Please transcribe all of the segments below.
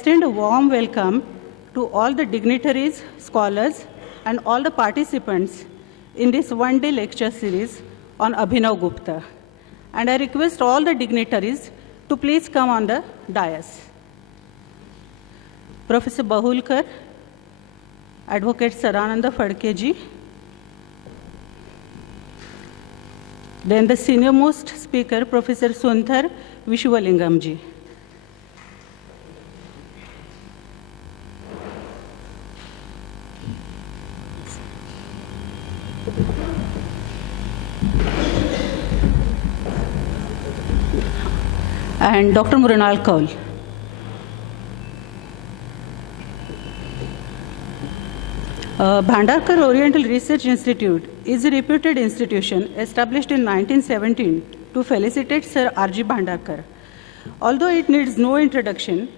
extend a warm welcome to all the dignitaries, scholars, and all the participants in this one-day lecture series on Abhinavgupta. And I request all the dignitaries to please come on the dais. Professor Bahulkar, Advocate Sadananda Phadke ji, then the senior most speaker, Professor Sundar Vishwalingam ji. And Dr. Mrunal Kaul. Bhandarkar Oriental Research Institute is a reputed institution established in 1917 to felicitate Sir R.G. Bhandarkar. Although it needs no introduction,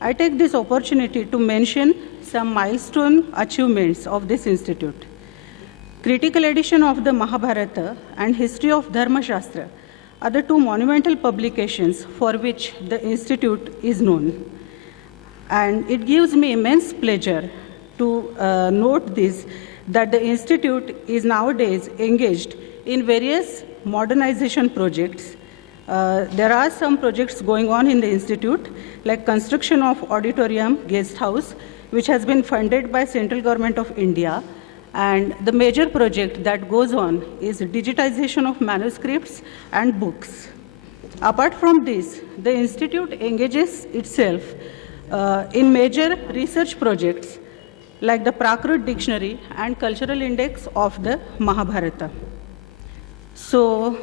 I take this opportunity to mention some milestone achievements of this institute. Critical edition of the Mahabharata and History of Dharma Shastra are the two monumental publications for which the institute is known. And it gives me immense pleasure to note this, that the institute is nowadays engaged in various modernization projects. There are some projects going on in the institute, like construction of auditorium, guest house, which has been funded by Central Government of India. And the major project that goes on is digitization of manuscripts and books. Apart from this, the institute engages itself in major research projects like the Prakrit Dictionary and Cultural Index of the Mahabharata. So,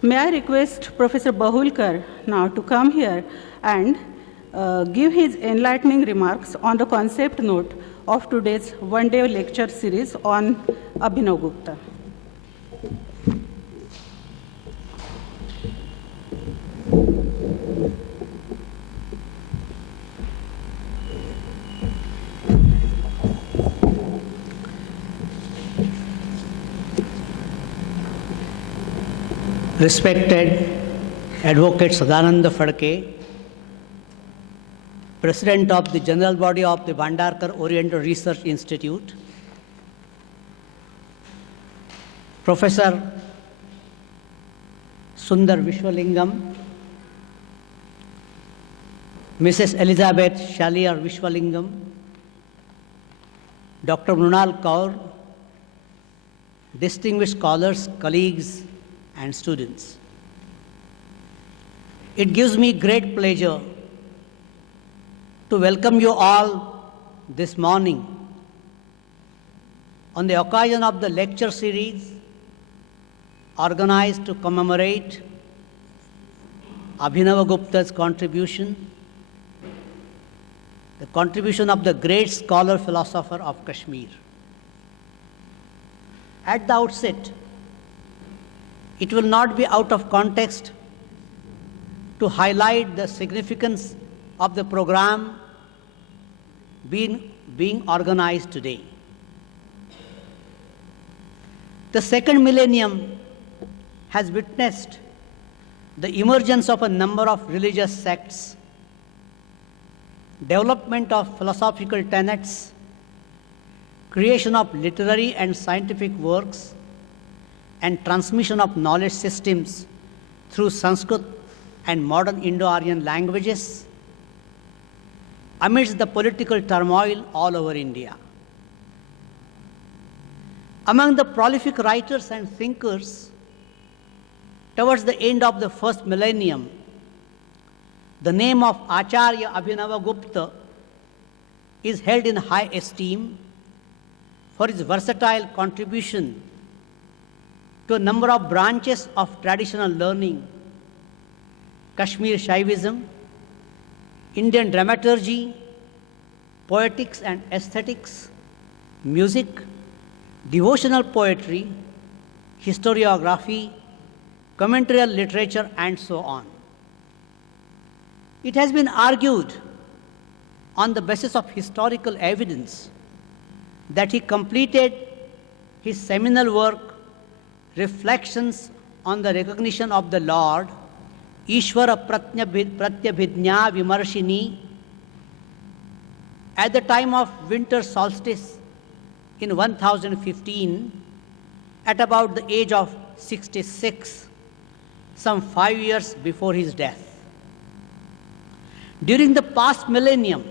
may I request Professor Bahulkar now to come here and give his enlightening remarks on the concept note of today's one-day lecture series on Abhinavgupta. Respected Advocate Sadananda Phadke, President of the General Body of the Bhandarkar Oriental Research Institute, Professor Sundar Vishwalingam, Mrs. Elizabeth Shalier Vishwalingam, Dr. Mrunal Kaur, distinguished scholars, colleagues, and students. It gives me great pleasure to welcome you all this morning on the occasion of the lecture series organized to commemorate Abhinavagupta's contribution, the contribution of the great scholar philosopher of Kashmir. At the outset, it will not be out of context to highlight the significance of the program being organized today. The second millennium has witnessed the emergence of a number of religious sects, development of philosophical tenets, creation of literary and scientific works, and transmission of knowledge systems through Sanskrit and modern Indo-Aryan languages amidst the political turmoil all over India. Among the prolific writers and thinkers towards the end of the first millennium, the name of Acharya Abhinavagupta is held in high esteem for his versatile contribution to a number of branches of traditional learning: Kashmir Shaivism, Indian dramaturgy, poetics and aesthetics, music, devotional poetry, historiography, commentarial literature, and so on. It has been argued on the basis of historical evidence that he completed his seminal work, Reflections on the Recognition of the Lord, Ishvara Pratyabhidnya Vimarshini, At the time of winter solstice in 1015, at about the age of 66, some 5 years before his death. During the past millennium,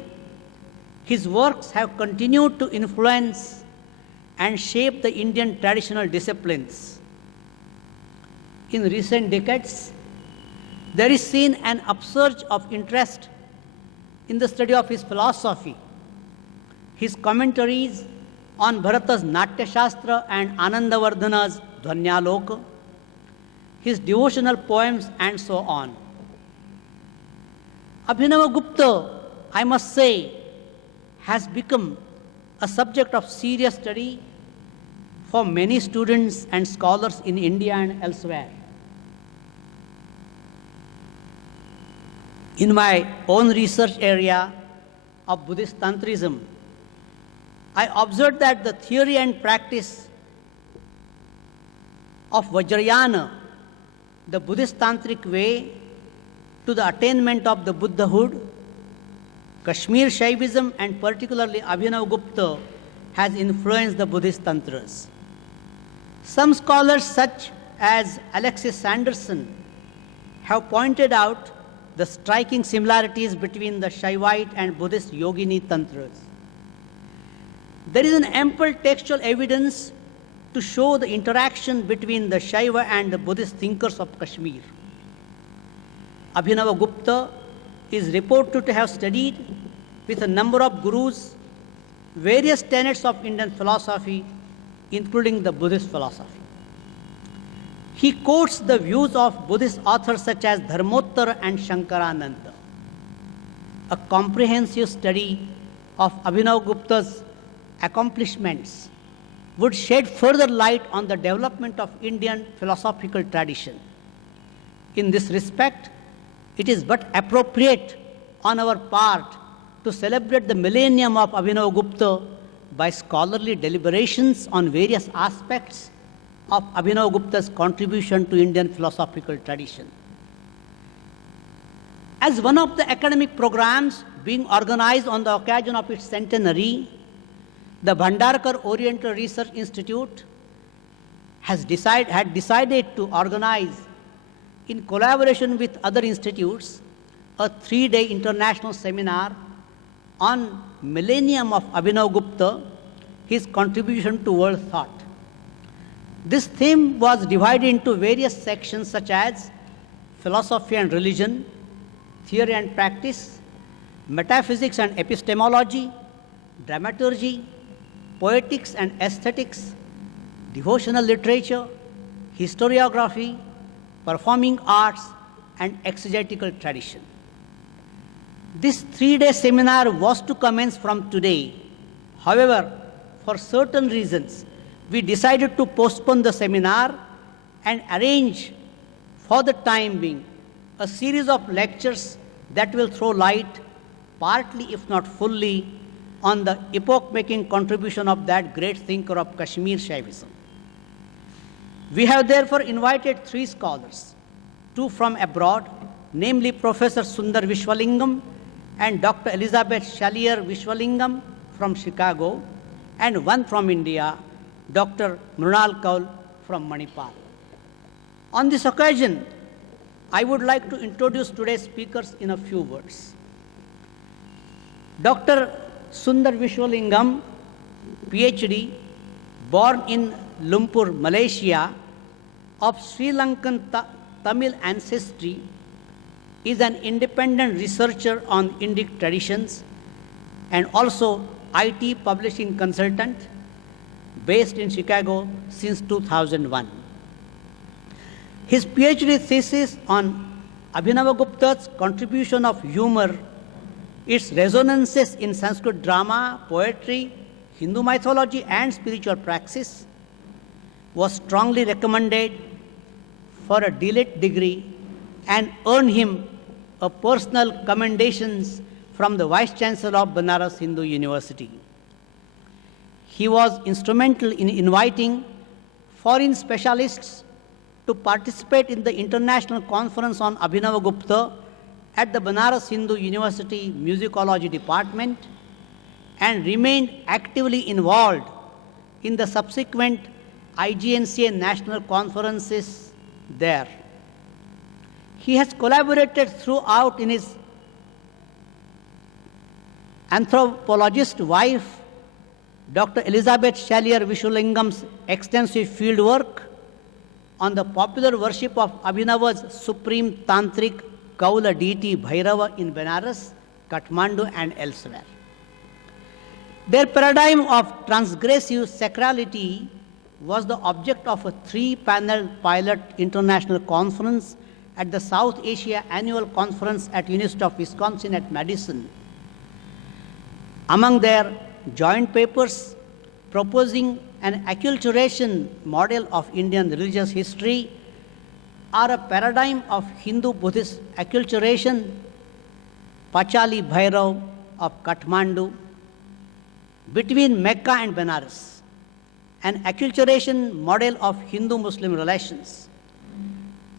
his works have continued to influence and shape the Indian traditional disciplines. In recent decades, there is seen an upsurge of interest in the study of his philosophy. His commentaries on Bharata's Natya Shastra and Anandavardhana's Dhvanyaloka, his devotional poems, and so on. Abhinavgupta, I must say, has become a subject of serious study for many students and scholars in India and elsewhere. In my own research area of Buddhist Tantrism, I observed that the theory and practice of Vajrayana, the Buddhist Tantric way to the attainment of the Buddhahood, Kashmir Shaivism, and particularly Abhinavgupta, has influenced the Buddhist Tantras. Some scholars, such as Alexis Sanderson, have pointed out the striking similarities between the Shaivite and Buddhist Yogini Tantras. There is an ample textual evidence to show the interaction between the Shaiva and the Buddhist thinkers of Kashmir. Abhinavgupta is reported to have studied with a number of gurus various tenets of Indian philosophy, including the Buddhist philosophy. He quotes the views of Buddhist authors such as Dharmottara and Shankarananda. A comprehensive study of Abhinavgupta's accomplishments would shed further light on the development of Indian philosophical tradition. In this respect, it is but appropriate on our part to celebrate the millennium of Abhinavgupta by scholarly deliberations on various aspects of Abhinavgupta's contribution to Indian philosophical tradition. As one of the academic programs being organized on the occasion of its centenary, the Bhandarkar Oriental Research Institute had decided to organize, in collaboration with other institutes, a 3-day international seminar on millennium of Abhinavgupta, his contribution to world thought. This theme was divided into various sections such as philosophy and religion, theory and practice, metaphysics and epistemology, dramaturgy, poetics and aesthetics, devotional literature, historiography, performing arts, and exegetical tradition. This 3-day seminar was to commence from today. However, for certain reasons, we decided to postpone the seminar and arrange, for the time being, a series of lectures that will throw light, partly if not fully, on the epoch-making contribution of that great thinker of Kashmir Shaivism. We have therefore invited 3 scholars, 2 from abroad, namely Professor Sundar Vishwalingam and Dr. Elizabeth Shalier Vishwalingam from Chicago, and 1 from India, Dr. Mrunal Kaul from Manipal. On this occasion, I would like to introduce today's speakers in a few words. Dr. Sundar Vishwalingam, PhD, born in Lumpur, Malaysia, of Sri Lankan Tamil ancestry, is an independent researcher on Indic traditions and also IT publishing consultant based in Chicago since 2001. His PhD thesis on Abhinavgupta's contribution of humor, its resonances in Sanskrit drama, poetry, Hindu mythology, and spiritual praxis, was strongly recommended for a D.Litt degree and earned him a personal commendations from the Vice Chancellor of Banaras Hindu University. He was instrumental in inviting foreign specialists to participate in the International Conference on Abhinavgupta at the Banaras Hindu University Musicology Department, and remained actively involved in the subsequent IGNCA national conferences there. He has collaborated throughout in his anthropologist wife, Dr. Elizabeth Shalier Vishwalingam's extensive field work on the popular worship of Abhinava's supreme tantric Kaula deity Bhairava in Benares, Kathmandu and elsewhere. Their paradigm of transgressive sacrality was the object of a 3-panel pilot international conference at the South Asia Annual Conference at University of Wisconsin at Madison. Among their joint papers proposing an acculturation model of Indian religious history are a paradigm of Hindu-Buddhist acculturation, Pachali Bhairav of Kathmandu, between Mecca and Benares, an acculturation model of Hindu-Muslim relations,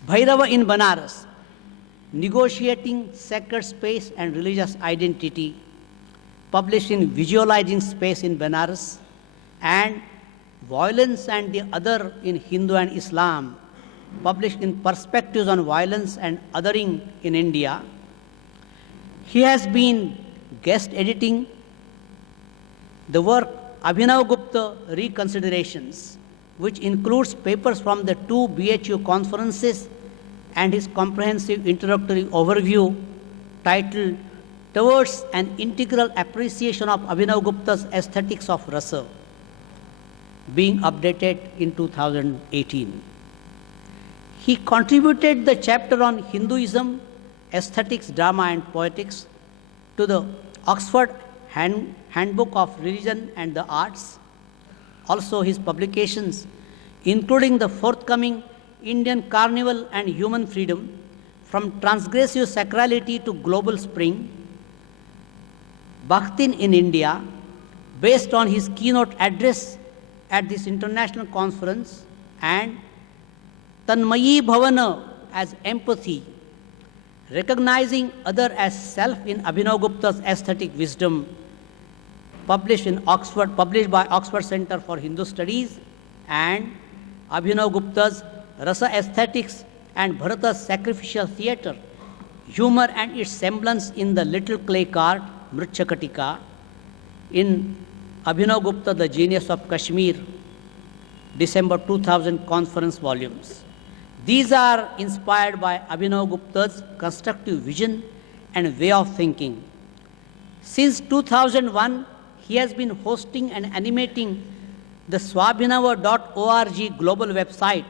Bhairava in Benares, negotiating sacred space and religious identity, published in Visualizing Space in Benares, and Violence and the Other in Hindu and Islam, published in Perspectives on Violence and Othering in India. He has been guest editing the work Abhinavgupta Reconsiderations, which includes papers from the 2 BHU conferences and his comprehensive introductory overview titled Towards an Integral Appreciation of Abhinavgupta's Aesthetics of Rasa, being updated in 2018. He contributed the chapter on Hinduism, Aesthetics, Drama and Poetics to the Oxford Handbook of Religion and the Arts. Also his publications, including the forthcoming Indian Carnival and Human Freedom, From Transgressive Sacrality to Global Spring, Bhaktin in India, based on his keynote address at this international conference, and Tanmayi Bhavana as empathy, recognizing other as self in Abhinavgupta's aesthetic wisdom, published by Oxford Center for Hindu Studies, and Abhinavgupta's Rasa Aesthetics and Bharata's Sacrificial Theatre, Humor and its Semblance in the Little Clay Cart, Mritchakatika, in Abhinavgupta, the Genius of Kashmir, December 2000 conference volumes. These are inspired by Abhinavgupta's constructive vision and way of thinking. Since 2001, he has been hosting and animating the swabhinava.org global website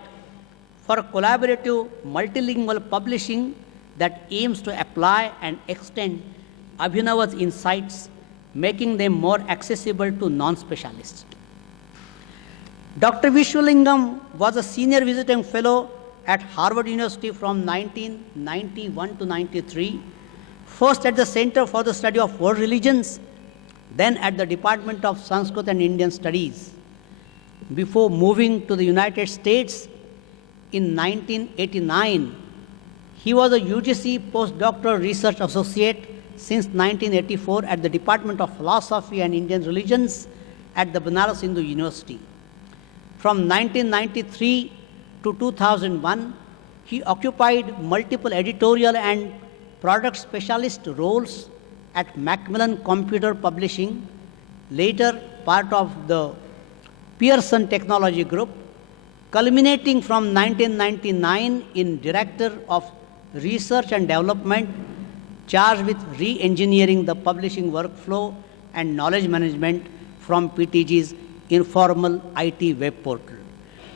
for collaborative multilingual publishing that aims to apply and extend Abhinava's insights, making them more accessible to non-specialists. Dr. Vishwalingam was a senior visiting fellow at Harvard University from 1991 to 93, first at the Center for the Study of World Religions, then at the Department of Sanskrit and Indian Studies, before moving to the United States in 1989. He was a UGC postdoctoral research associate since 1984 at the Department of Philosophy and Indian Religions at the Banaras Hindu University. From 1993 to 2001, he occupied multiple editorial and product specialist roles at Macmillan Computer Publishing, later part of the Pearson Technology Group, culminating from 1999 in Director of Research and Development, charged with re-engineering the publishing workflow and knowledge management from PTG's informal IT web portal.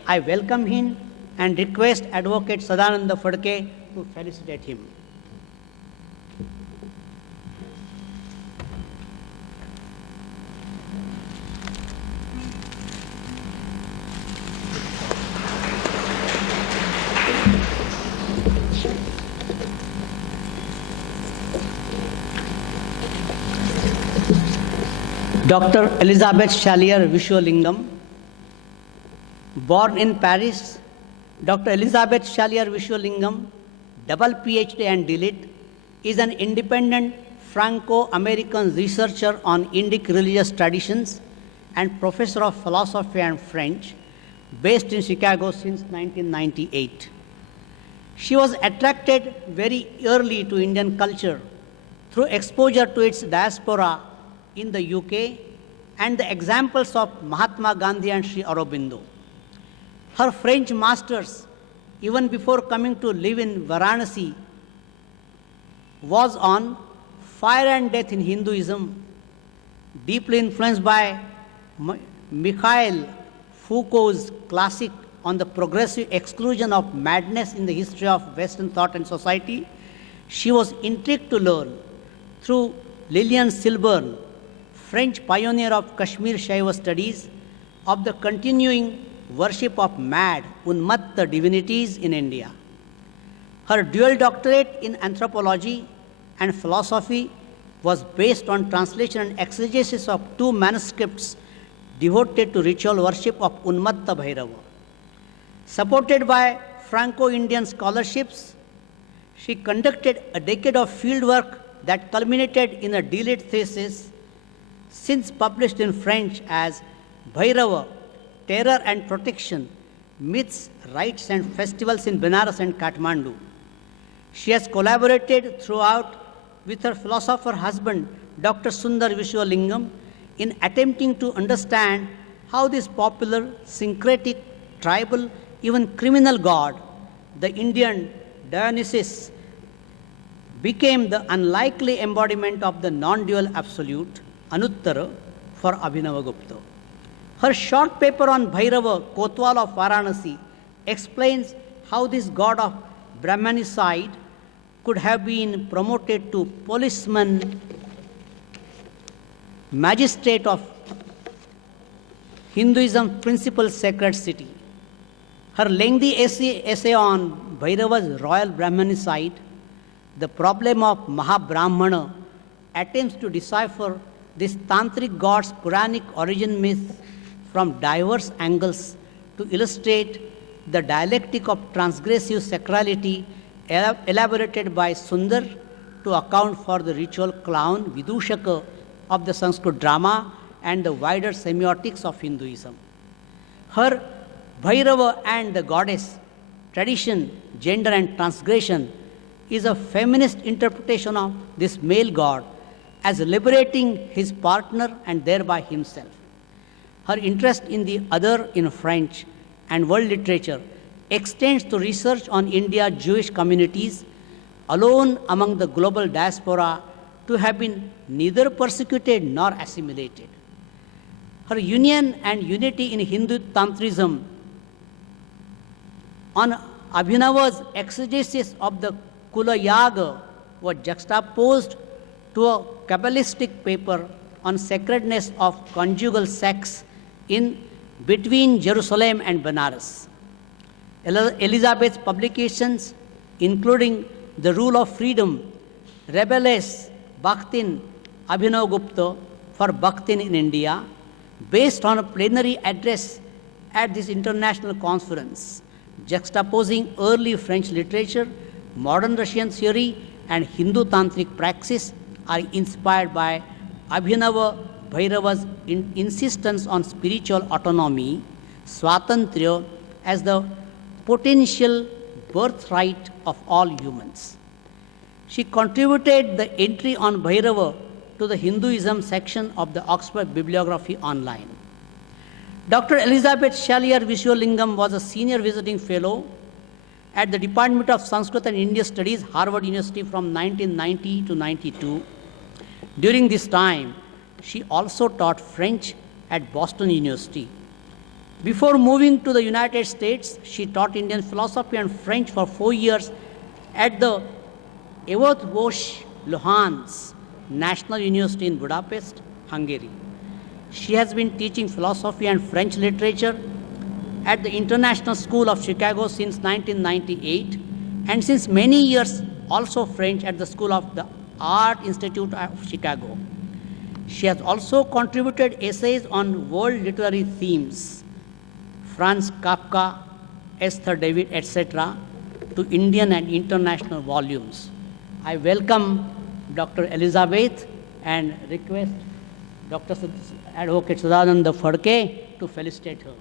I welcome him and request Advocate Sadananda Phadke to felicitate him. Dr. Elizabeth Shalier Vishwalingam, born in Paris, Dr. Elizabeth Shalier Vishwalingam, double PhD and DLit, is an independent Franco-American researcher on Indic religious traditions and professor of philosophy and French, based in Chicago since 1998. She was attracted very early to Indian culture through exposure to its diaspora in the UK and the examples of Mahatma Gandhi and Sri Aurobindo. Her French masters, even before coming to live in Varanasi, was on Fire and Death in Hinduism, deeply influenced by Mikhail Foucault's classic on the progressive exclusion of madness in the history of Western thought and society. She was intrigued to learn through Lillian Silburn, French pioneer of Kashmir Shaiva studies, of the continuing worship of mad, unmatta divinities in India. Her dual doctorate in anthropology and philosophy was based on translation and exegesis of two manuscripts devoted to ritual worship of Unmatta Bhairava. Supported by Franco-Indian scholarships, she conducted a decade of fieldwork that culminated in a delayed thesis, since published in French as Bhairava, Terror and Protection, Myths, Rites and Festivals in Benares and Kathmandu. She has collaborated throughout with her philosopher husband, Dr. Sundar Vishwalingam, in attempting to understand how this popular, syncretic, tribal, even criminal god, the Indian Dionysus, became the unlikely embodiment of the non-dual absolute, Anuttara, for Abhinavgupta. Her short paper on Bhairava, Kotwal of Varanasi, explains how this god of Brahmanicide could have been promoted to policeman, magistrate of Hinduism's principal sacred city. Her lengthy essay on Bhairava's royal Brahmanicide, the problem of Mahabrahmana, attempts to decipher this tantric god's Puranic origin myth from diverse angles to illustrate the dialectic of transgressive sacrality elaborated by Sundar to account for the ritual clown Vidushaka of the Sanskrit drama and the wider semiotics of Hinduism. Her Bhairava and the goddess, tradition, gender and transgression is a feminist interpretation of this male god as liberating his partner and thereby himself. Her interest in the other in French and world literature extends to research on India's Jewish communities, alone among the global diaspora, to have been neither persecuted nor assimilated. Her union and unity in Hindu Tantrism on Abhinava's exegesis of the Kula Yaga was juxtaposed to a Kabbalistic paper on sacredness of conjugal sex in between Jerusalem and Benares. Elizabeth's publications, including The Rule of Freedom, Rebelles, Bhaktin, Abhinavgupta for Bhaktin in India, based on a plenary address at this international conference, juxtaposing early French literature, modern Russian theory, and Hindu tantric praxis, are inspired by Abhinava Bhairava's insistence on spiritual autonomy, swatantriya, as the potential birthright of all humans. She contributed the entry on Bhairava to the Hinduism section of the Oxford Bibliography Online. Dr. Elizabeth Shalier Vishwalingam was a senior visiting fellow at the Department of Sanskrit and Indian Studies, Harvard University from 1990 to 92. During this time, she also taught French at Boston University. Before moving to the United States, she taught Indian philosophy and French for 4 years at the Eötvös Lorández National University in Budapest, Hungary. She has been teaching philosophy and French literature at the International School of Chicago since 1998, and since many years also French at the School of the Art Institute of Chicago. She has also contributed essays on world literary themes, Franz Kafka, Esther David, etc., to Indian and international volumes. I welcome Dr. Elizabeth and request Dr. Advocate Sadananda Phadke to felicitate her.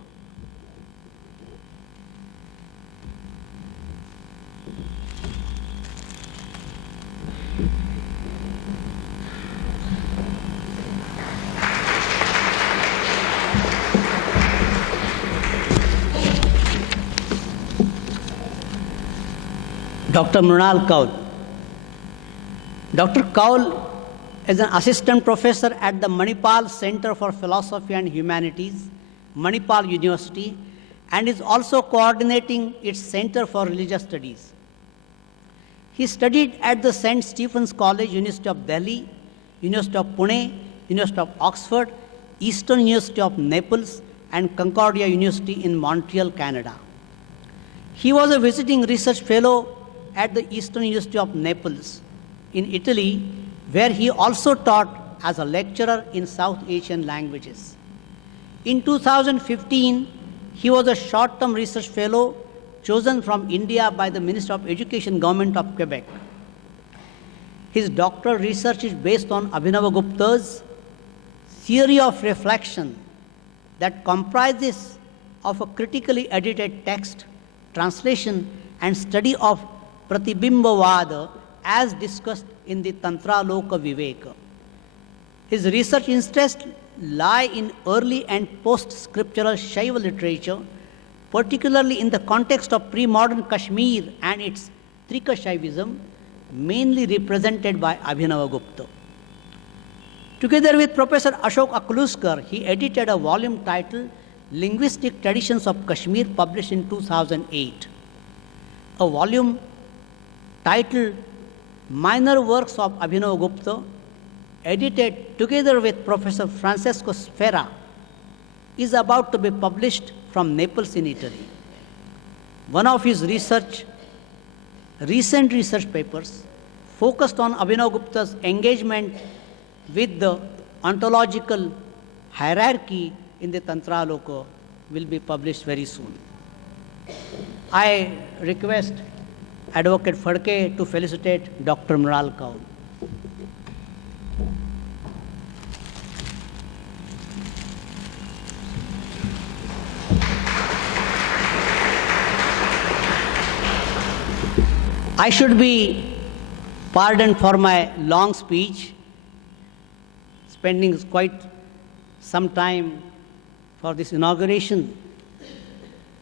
Dr. Mrunal Kaul. Dr. Kaul is an assistant professor at the Manipal Center for Philosophy and Humanities, Manipal University, and is also coordinating its Center for Religious Studies. He studied at the St. Stephen's College, University of Delhi, University of Pune, University of Oxford, Eastern University of Naples, and Concordia University in Montreal, Canada. He was a visiting research fellow at the Eastern University of Naples in Italy, where he also taught as a lecturer in South Asian languages. In 2015, he was a short-term research fellow chosen from India by the Ministry of Education, Government of Quebec. His doctoral research is based on Abhinavgupta's theory of reflection that comprises of a critically edited text, translation, and study of Pratibimbavada as discussed in the Tantra Loka Viveka. His research interests lie in early and post-scriptural Shaiva literature, particularly in the context of pre-modern Kashmir and its Trika Shaivism, mainly represented by Abhinavgupta. Together with Professor Ashok Akluskar, he edited a volume titled Linguistic Traditions of Kashmir, published in 2008. A volume titled Minor Works of Abhinavgupta, edited together with Professor Francesco Sfera, is about to be published from Naples in Italy. One of his recent research papers focused on Abhinavgupta's engagement with the ontological hierarchy in the Tantra Loka will be published very soon. I request Advocate Phadke to felicitate Dr. Mrunal Kaul. I should be pardoned for my long speech, spending quite some time for this inauguration.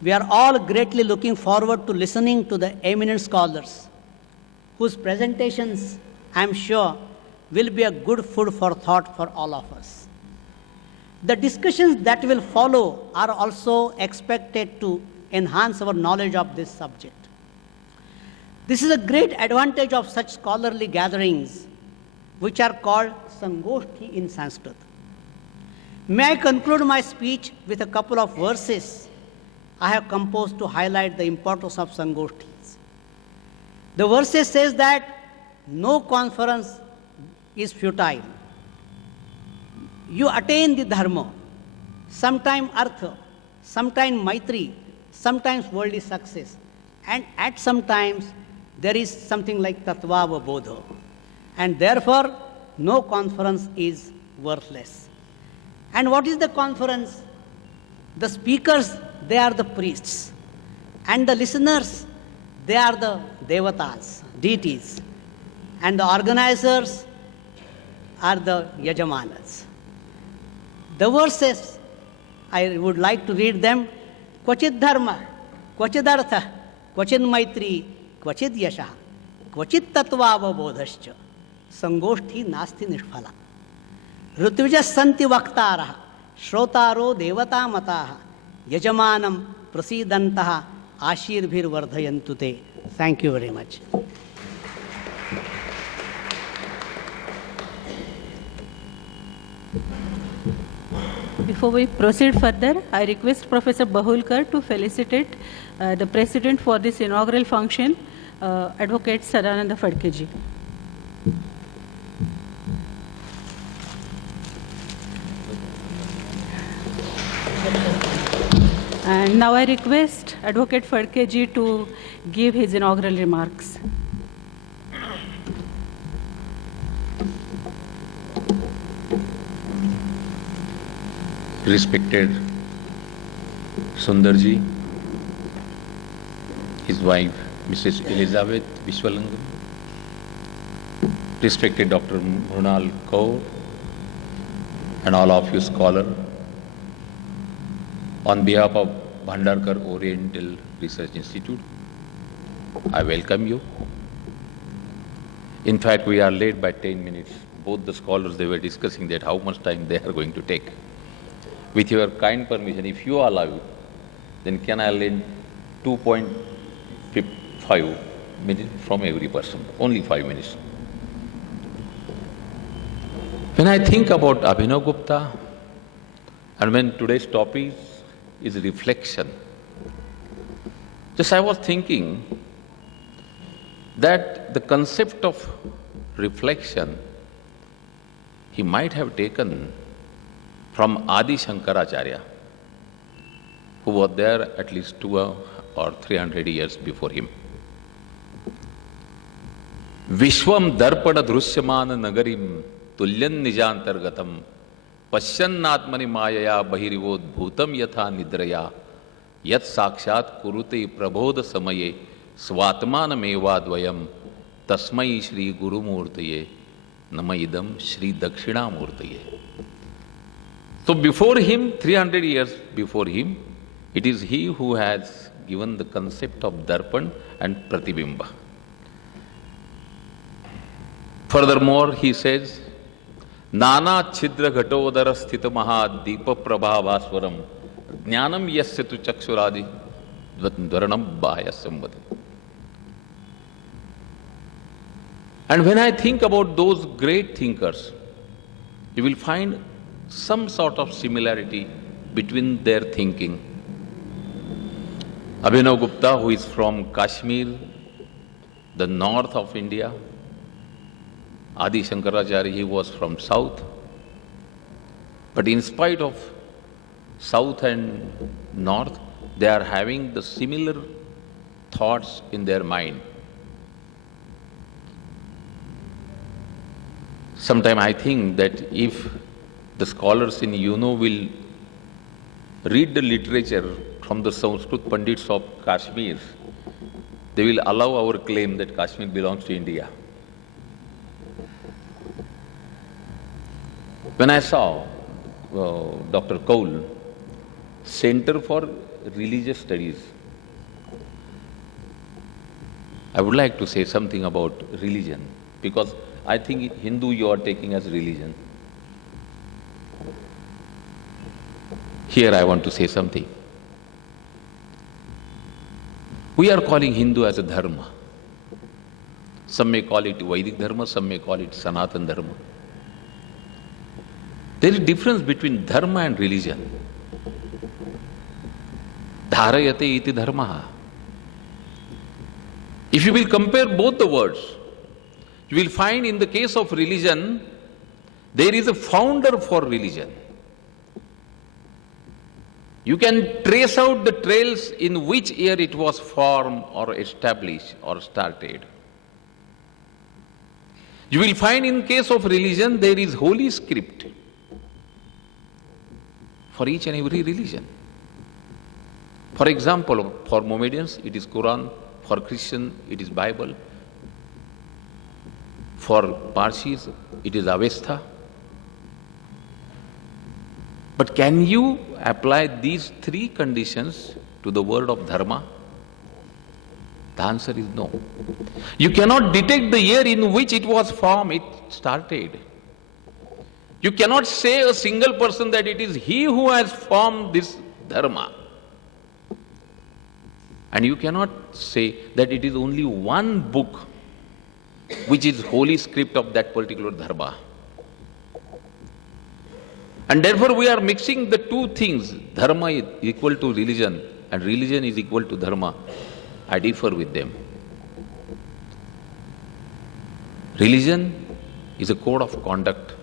We are all greatly looking forward to listening to the eminent scholars, whose presentations, I am sure, will be a good food for thought for all of us. The discussions that will follow are also expected to enhance our knowledge of this subject. This is a great advantage of such scholarly gatherings, which are called Sangoshti in Sanskrit. May I conclude my speech with a couple of verses I have composed to highlight the importance of Sangoshtis. The verses says that no conference is futile. You attain the dharma, sometimes artha, sometimes maitri, sometimes worldly success, and at some times there is something like tattvava bodha. And therefore, no conference is worthless. And what is the conference? The speakers, they are the priests. And the listeners, they are the devatas, deities. And the organizers are the yajamanas. The verses, I would like to read them. Kvachid dharma, kvachid artha, kvachid maitri, kvachid yasha, kvachid tattvava bodhascha, sangoshti nasti nishphala. Rutvijas santi vaktaraha, shrotaro devata mataha, yajamanam prasidantaha, ashirbhir vardhayantu te. Thank you very much. Before we proceed further, I request Professor Bahulkar to felicitate the President for this inaugural function, Advocate Sadananda Phadke ji. And now I request Advocate Phadke ji to give his inaugural remarks. Respected Sundarji, his wife Mrs. Elizabeth Vishwalangam, respected Dr. Mrunal Kaur, and all of you scholars, on behalf of Bhandarkar Oriental Research Institute, I welcome you. In fact, we are late by 10 minutes. Both the scholars, they were discussing that how much time they are going to take. With your kind permission, if you allow, then can I lend 2.5 minutes from every person, only 5 minutes. When I think about Abhinavgupta, and when today's topic is reflection, just I was thinking that the concept of reflection he might have taken from Adi Shankaracharya, who was there at least 200 or 300 years before him. Vishwam darpada drushyamana nagarim tulyan nijantargatam pasyannatmani mayaya bahirivod bhutam yatha nidraya yat sakshat kurute prabodha samaye swatmanamevadvayam tasmai Shri Gurumurtaye namaidam Shri Dakshinamurtaye. So before him, 300 years before him, it is he who has given the concept of darpan and pratibimba. Furthermore, he says, Nana chidra ghatodara sthita maha deepa prabhavaswaram jnanam yasya tu chakshuradi dvaranam bhaya sambhati. And when I think about those great thinkers, you will find some sort of similarity between their thinking. Abhinavgupta, who is from Kashmir, the north of India. Adi Shankaracharya, he was from south. But in spite of south and north, they are having the similar thoughts in their mind. Sometimes I think that if the scholars in UNO will read the literature from the Sanskrit Pandits of Kashmir, they will allow our claim that Kashmir belongs to India. When I saw Dr. Kaul, Center for Religious Studies, I would like to say something about religion, because I think Hindu you are taking as religion. Here I want to say something. We are calling Hindu as a dharma. Some may call it Vedic dharma, some may call it Sanatan dharma. There is difference between dharma and religion. Dharayate iti dharma. If you will compare both the words, you will find in the case of religion, there is a founder for religion. You can trace out the trails in which year it was formed or established or started. You will find in case of religion, there is holy script for each and every religion. For example, for Mohammedans, it is Quran. For Christian, it is Bible. For Parsis, it is Avesta. But can you apply these three conditions to the word of dharma? The answer is no. You cannot detect the year in which it was formed, it started. You cannot say a single person that it is he who has formed this dharma. And you cannot say that it is only one book which is holy script of that particular dharma. And therefore we are mixing the two things. Dharma is equal to religion and religion is equal to dharma. I differ with them. Religion is a code of conduct,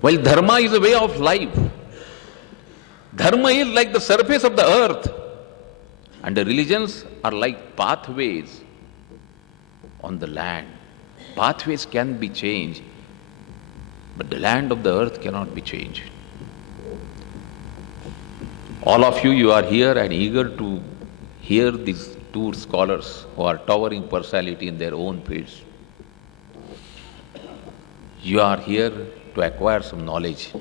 while dharma is a way of life. Dharma is like the surface of the earth, and the religions are like pathways on the land. Pathways can be changed, but the land of the earth cannot be changed. All of you, you are here and eager to hear these two scholars who are towering personality in their own fields. You are here to acquire some knowledge.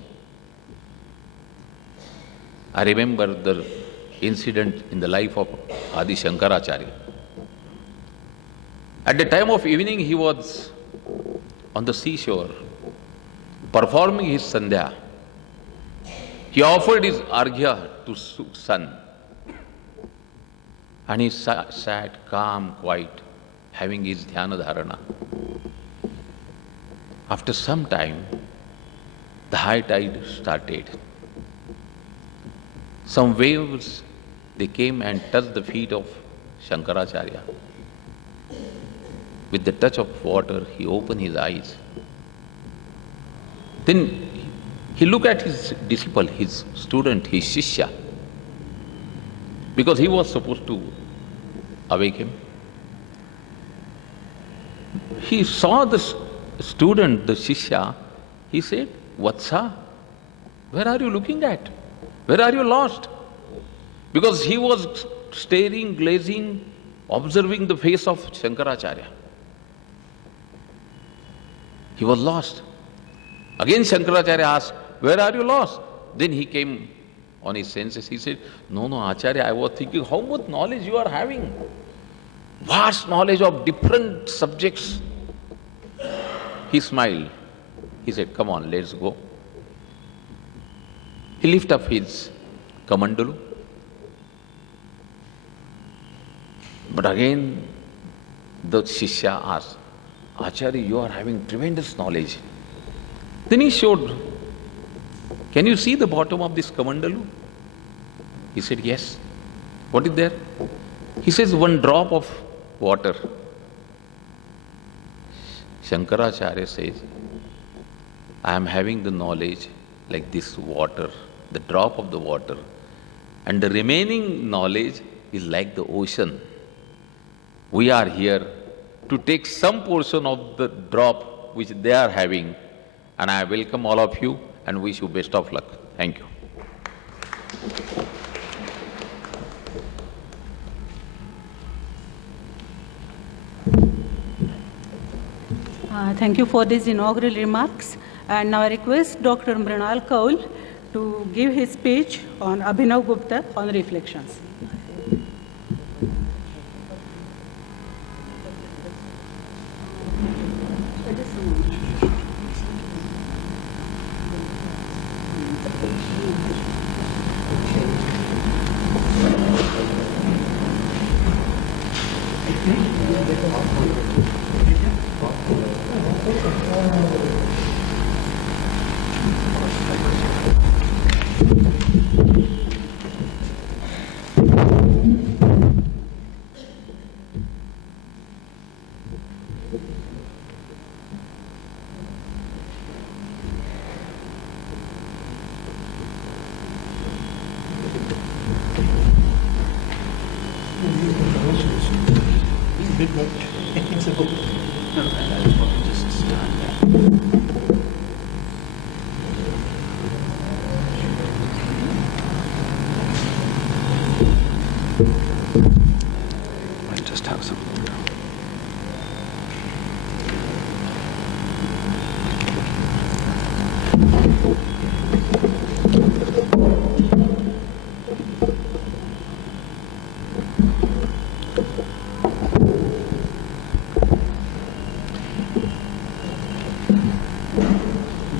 I remember the incident in the life of Adi Shankaracharya. At the time of evening, he was on the seashore performing his sandhya. He offered his arghya to sun, and he sat calm, quiet, having his dhyana dharana. After some time, the high tide started. Some waves, they came and touched the feet of Shankaracharya. With the touch of water, he opened his eyes. Then he looked at his disciple, his student, his shishya, because he was supposed to awake him. He saw the student, the shishya. He said, "Vatsa, where are you looking at? Where are you lost?" Because he was staring, glazing, observing the face of Shankaracharya. He was lost. Again Shankaracharya asked, "Where are you lost?" Then he came on his senses. He said, No, Acharya, I was thinking how much knowledge you are having. Vast knowledge of different subjects. He smiled. He said, "Come on, let's go." He lifted up his kamandalu. But again, the shishya asked, "Acharya, you are having tremendous knowledge." Then he showed, "Can you see the bottom of this kamandalu?" He said, "Yes." "What is there?" He says, "One drop of water." Shankaracharya says, "I am having the knowledge like this water, the drop of the water, and the remaining knowledge is like the ocean. We are here to take some portion of the drop which they are having, and I welcome all of you and wish you best of luck. Thank you." Thank you for these inaugural remarks. And now I request Dr. Mrinal Kaul to give his speech on Abhinavgupta on reflections.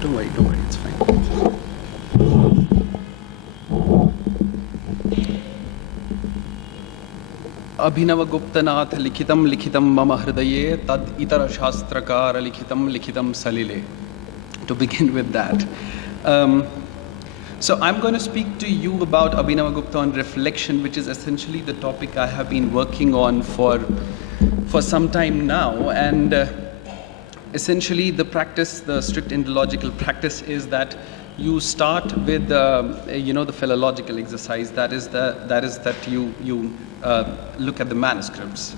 Don't worry, it's fine. Abhinavaguptanath likhtam mama hridaye tad itara shastrakara likhtam salile. To begin with that. So I'm going to speak to you about Abhinavagupta on reflection, which is essentially the topic I have been working on for some time now. And essentially the practice, the strict Indological practice is that you start with the philological exercise. That is that you look at the manuscripts,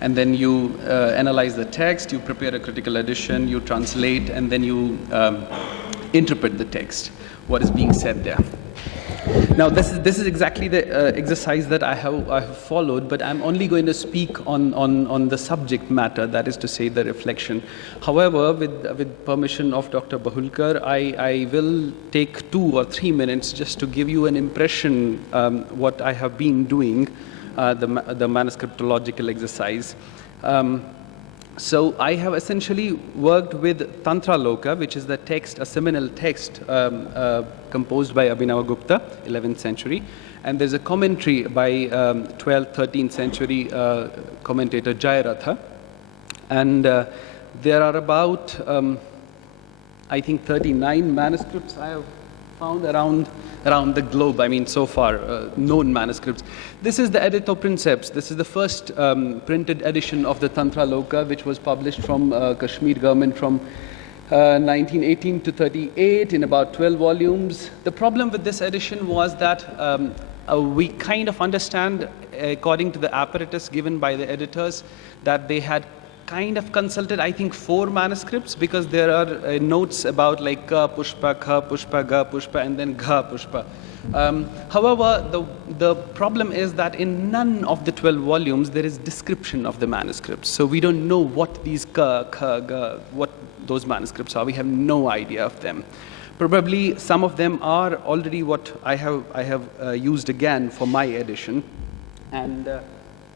and then you analyze the text, you prepare a critical edition, you translate, and then you interpret the text, what is being said there. Now, this is exactly the exercise that I have followed, but I'm only going to speak on the subject matter, that is to say, the reflection. However, with permission of Dr. Bahulkar, I will take 2 or 3 minutes just to give you an impression what I have been doing, the manuscriptological exercise. So I have essentially worked with Tantra Loka, which is the text, a seminal text composed by Abhinavgupta, 11th century. And there's a commentary by 12th, 13th century commentator Jayaratha. And there are about, I think, 39 manuscripts I have found around the globe, I mean, so far, known manuscripts. This is the Edito Princeps. This is the first printed edition of the Tantra Loka, which was published from Kashmir government from 1918 to 38 in about 12 volumes. The problem with this edition was that we kind of understand, according to the apparatus given by the editors, that they had kind of consulted, I think, 4 manuscripts, because there are notes about like Ka Pushpa, Kha Pushpa, Ga Pushpa, and then Gha Pushpa. However, the problem is that in none of the 12 volumes there is description of the manuscripts. So we don't know what these Ka, Kha, Ga, what those manuscripts are. We have no idea of them. Probably some of them are already what I have used again for my edition. And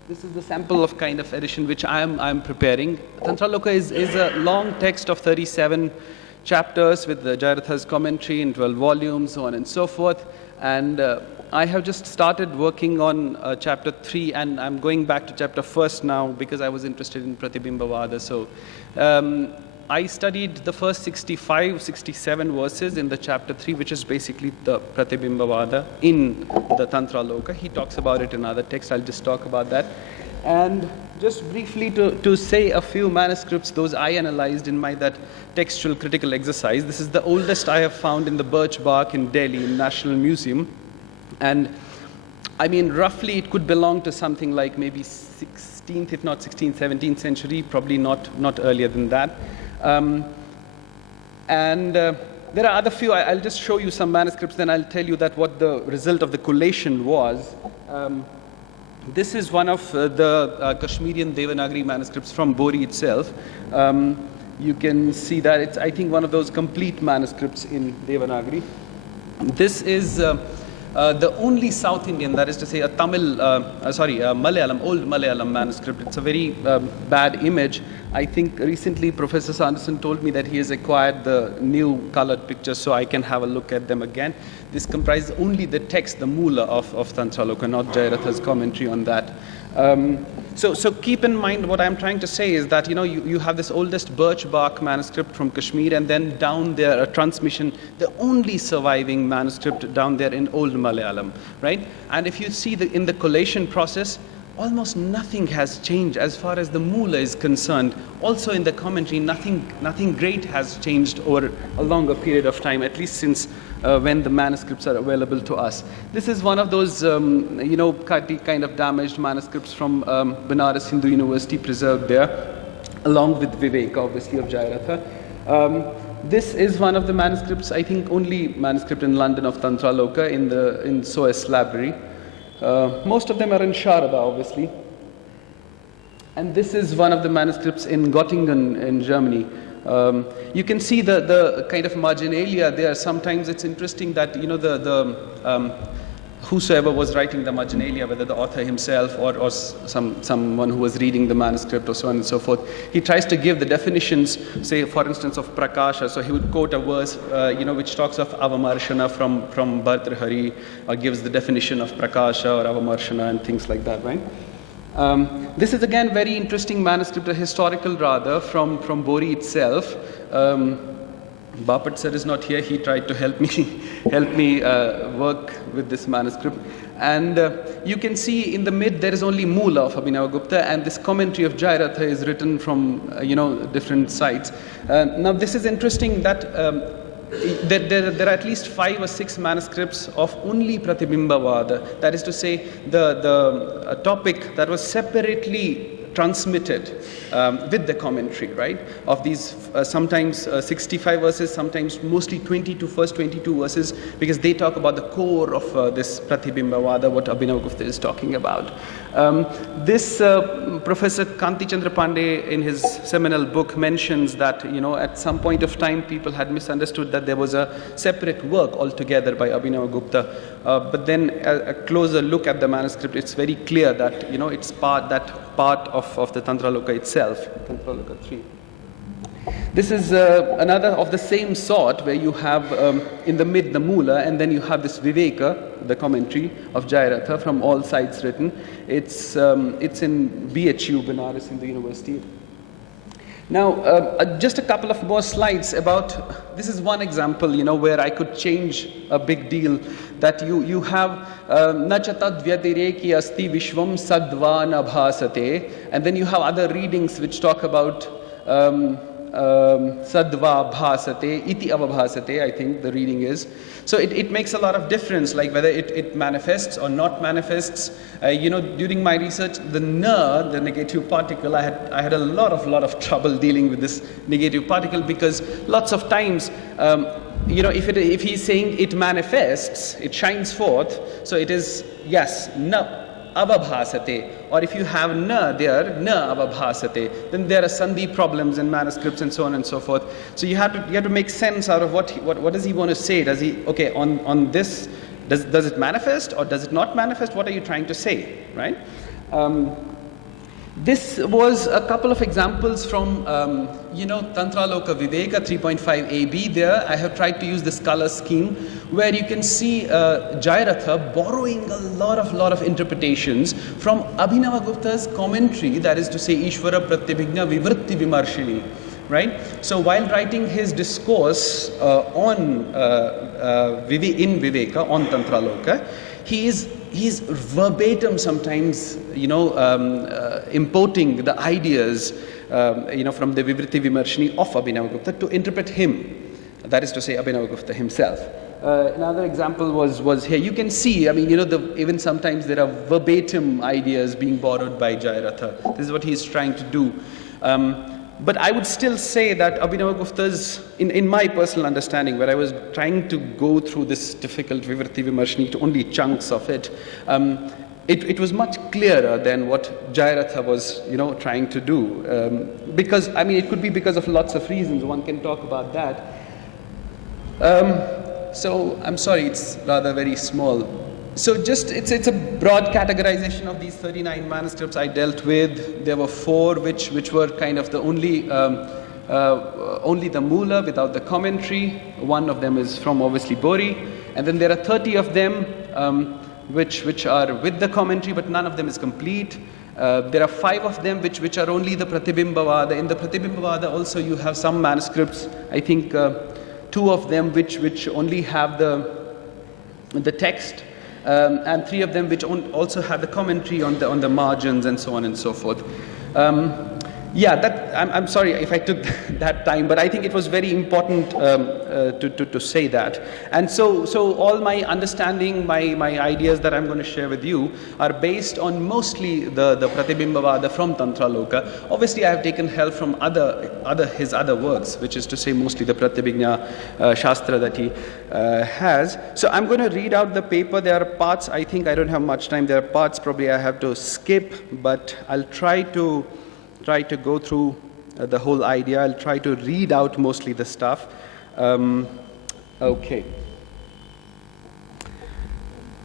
this is the sample of kind of edition which I'm preparing. Tantra Loka is a long text of 37 chapters with the Jayaratha's commentary in 12 volumes, so on and so forth. And I have just started working on chapter 3, and I'm going back to chapter 1 now because I was interested in Pratibhimbavada. So I studied the first 65, 67 verses in the chapter 3, which is basically the Pratibhimbavada in the Tantra Loka. He talks about it in other texts. I'll just talk about that. And just briefly to say a few manuscripts, those I analyzed in my that textual critical exercise. This is the oldest I have found in the birch bark in Delhi, in National Museum. And I mean, roughly it could belong to something like maybe 16th, if not 16th, 17th century, probably not earlier than that. There are other few. I'll just show you some manuscripts, then I'll tell you that what the result of the collation was. This is one of the Kashmirian Devanagari manuscripts from Bori itself. You can see that it's, I think, one of those complete manuscripts in Devanagari. This is the only South Indian, that is to say a Malayalam, old Malayalam manuscript. It's a very bad image. I think recently Professor Sanderson told me that he has acquired the new colored pictures, so I can have a look at them again. This comprises only the text, the Mula of Tantra Loka, not Jayaratha's commentary on that. So keep in mind what I'm trying to say is that, you know, you have this oldest birch bark manuscript from Kashmir, and then down there a transmission, the only surviving manuscript down there in old Malayalam, right? And if you see in the collation process, almost nothing has changed as far as the Mula is concerned. Also in the commentary, nothing great has changed over a longer period of time, at least since when the manuscripts are available to us. This is one of those, you know, kind of damaged manuscripts from Banaras Hindu University, preserved there, along with Vivek, obviously, of Jayaratha. This is one of the manuscripts, I think only manuscript in London of Tantra Loka in SOAS library. Most of them are in Sharada, obviously. And this is one of the manuscripts in Göttingen in Germany. You can see the kind of marginalia there. Sometimes it's interesting that, you know, whosoever was writing the marginalia, whether the author himself or someone who was reading the manuscript or so on and so forth, he tries to give the definitions, say, for instance, of Prakasha. So he would quote a verse, you know, which talks of Avamarshana from Bhartrhari, or gives the definition of Prakasha or Avamarshana and things like that, right? This is again very interesting manuscript, a historical rather, from Bori itself. Bapat sir is not here. He tried to help me work with this manuscript. And you can see in the mid there is only Mula of Abhinavgupta, and this commentary of Jayaratha is written from you know, different sites. Now this is interesting that there are at least 5 or 6 manuscripts of only Pratibhimbavada. That is to say, the topic that was separately transmitted with the commentary, right? Of these sometimes 65 verses, sometimes mostly 22, first 22 verses, because they talk about the core of this Pratibhimbavada, what Abhinavgupta is talking about. This Professor Kanti Chandra Pandey in his seminal book mentions that, at some point of time people had misunderstood that there was a separate work altogether by Abhinavgupta. But then a closer look at the manuscript, it's very clear that, it's part of the Tantraloka itself, Tantraloka 3. This is another of the same sort, where you have in the mid the Mula, and then you have this Viveka, the commentary of Jayaratha, from all sides written. It's in BHU, Benares, in the university. Now, just a couple of more slides about, this is one example, where I could change a big deal, that you have na chatad vyatireki asti vishvam sadva na bhasate, and then you have other readings which talk about sadva bhasate, iti avabhasate, I think the reading is. So it makes a lot of difference, like whether it manifests or not manifests. During my research, the na, the negative particle, I had a lot of trouble dealing with this negative particle, because lots of times, if he's saying it manifests, it shines forth, so it is, yes, na avabhasate, or if you have na there, na avabhasate, then there are sandhi problems in manuscripts and so on and so forth. So you have to make sense out of what does he want to say? Does he, okay, on this, does it manifest or does it not manifest? What are you trying to say, right? This was a couple of examples from, Tantraloka Viveka 3.5 AB. There, I have tried to use this color scheme where you can see Jayaratha borrowing a lot of interpretations from Abhinavagupta's commentary, that is to say, Ishvara Pratyabhigna Vivritti Vimarshini. Right? So while writing his discourse in Viveka, on Tantraloka, he's verbatim sometimes, importing the ideas, from the Vivritti Vimarshini of Abhinavagupta to interpret him. That is to say, Abhinavagupta himself. Another example was here. You can see, even sometimes there are verbatim ideas being borrowed by Jayaratha. This is what he's trying to do. But I would still say that Abhinavagupta's, in my personal understanding, where I was trying to go through this difficult Vivritti Vimarshini to only chunks of it, it was much clearer than what Jayaratha was, trying to do. Because, it could be because of lots of reasons. One can talk about that. So I'm sorry, it's rather very small. So just, it's a broad categorization of these 39 manuscripts I dealt with. There were 4 which were kind of the only the Mula without the commentary. One of them is from obviously Bori. And then there are 30 of them which are with the commentary, but none of them is complete. There are 5 of them which are only the Pratibhimbavada. In the Pratibhimbavada also you have some manuscripts, I think 2 of them which only have the text, and 3 of them which also have the commentary on the margins and so on and so forth. I'm sorry if I took that time, but I think it was very important to say that. And so all my understanding, my ideas that I'm going to share with you are based on mostly the Pratibhimbavada from Tantraloka. Obviously, I have taken help from his other works, which is to say mostly the Pratyabhigna Shastra that he has. So I'm going to read out the paper. There are parts, I think I don't have much time. There are parts probably I have to skip, but I'll try to go through the whole idea. I'll try to read out mostly the stuff. Okay.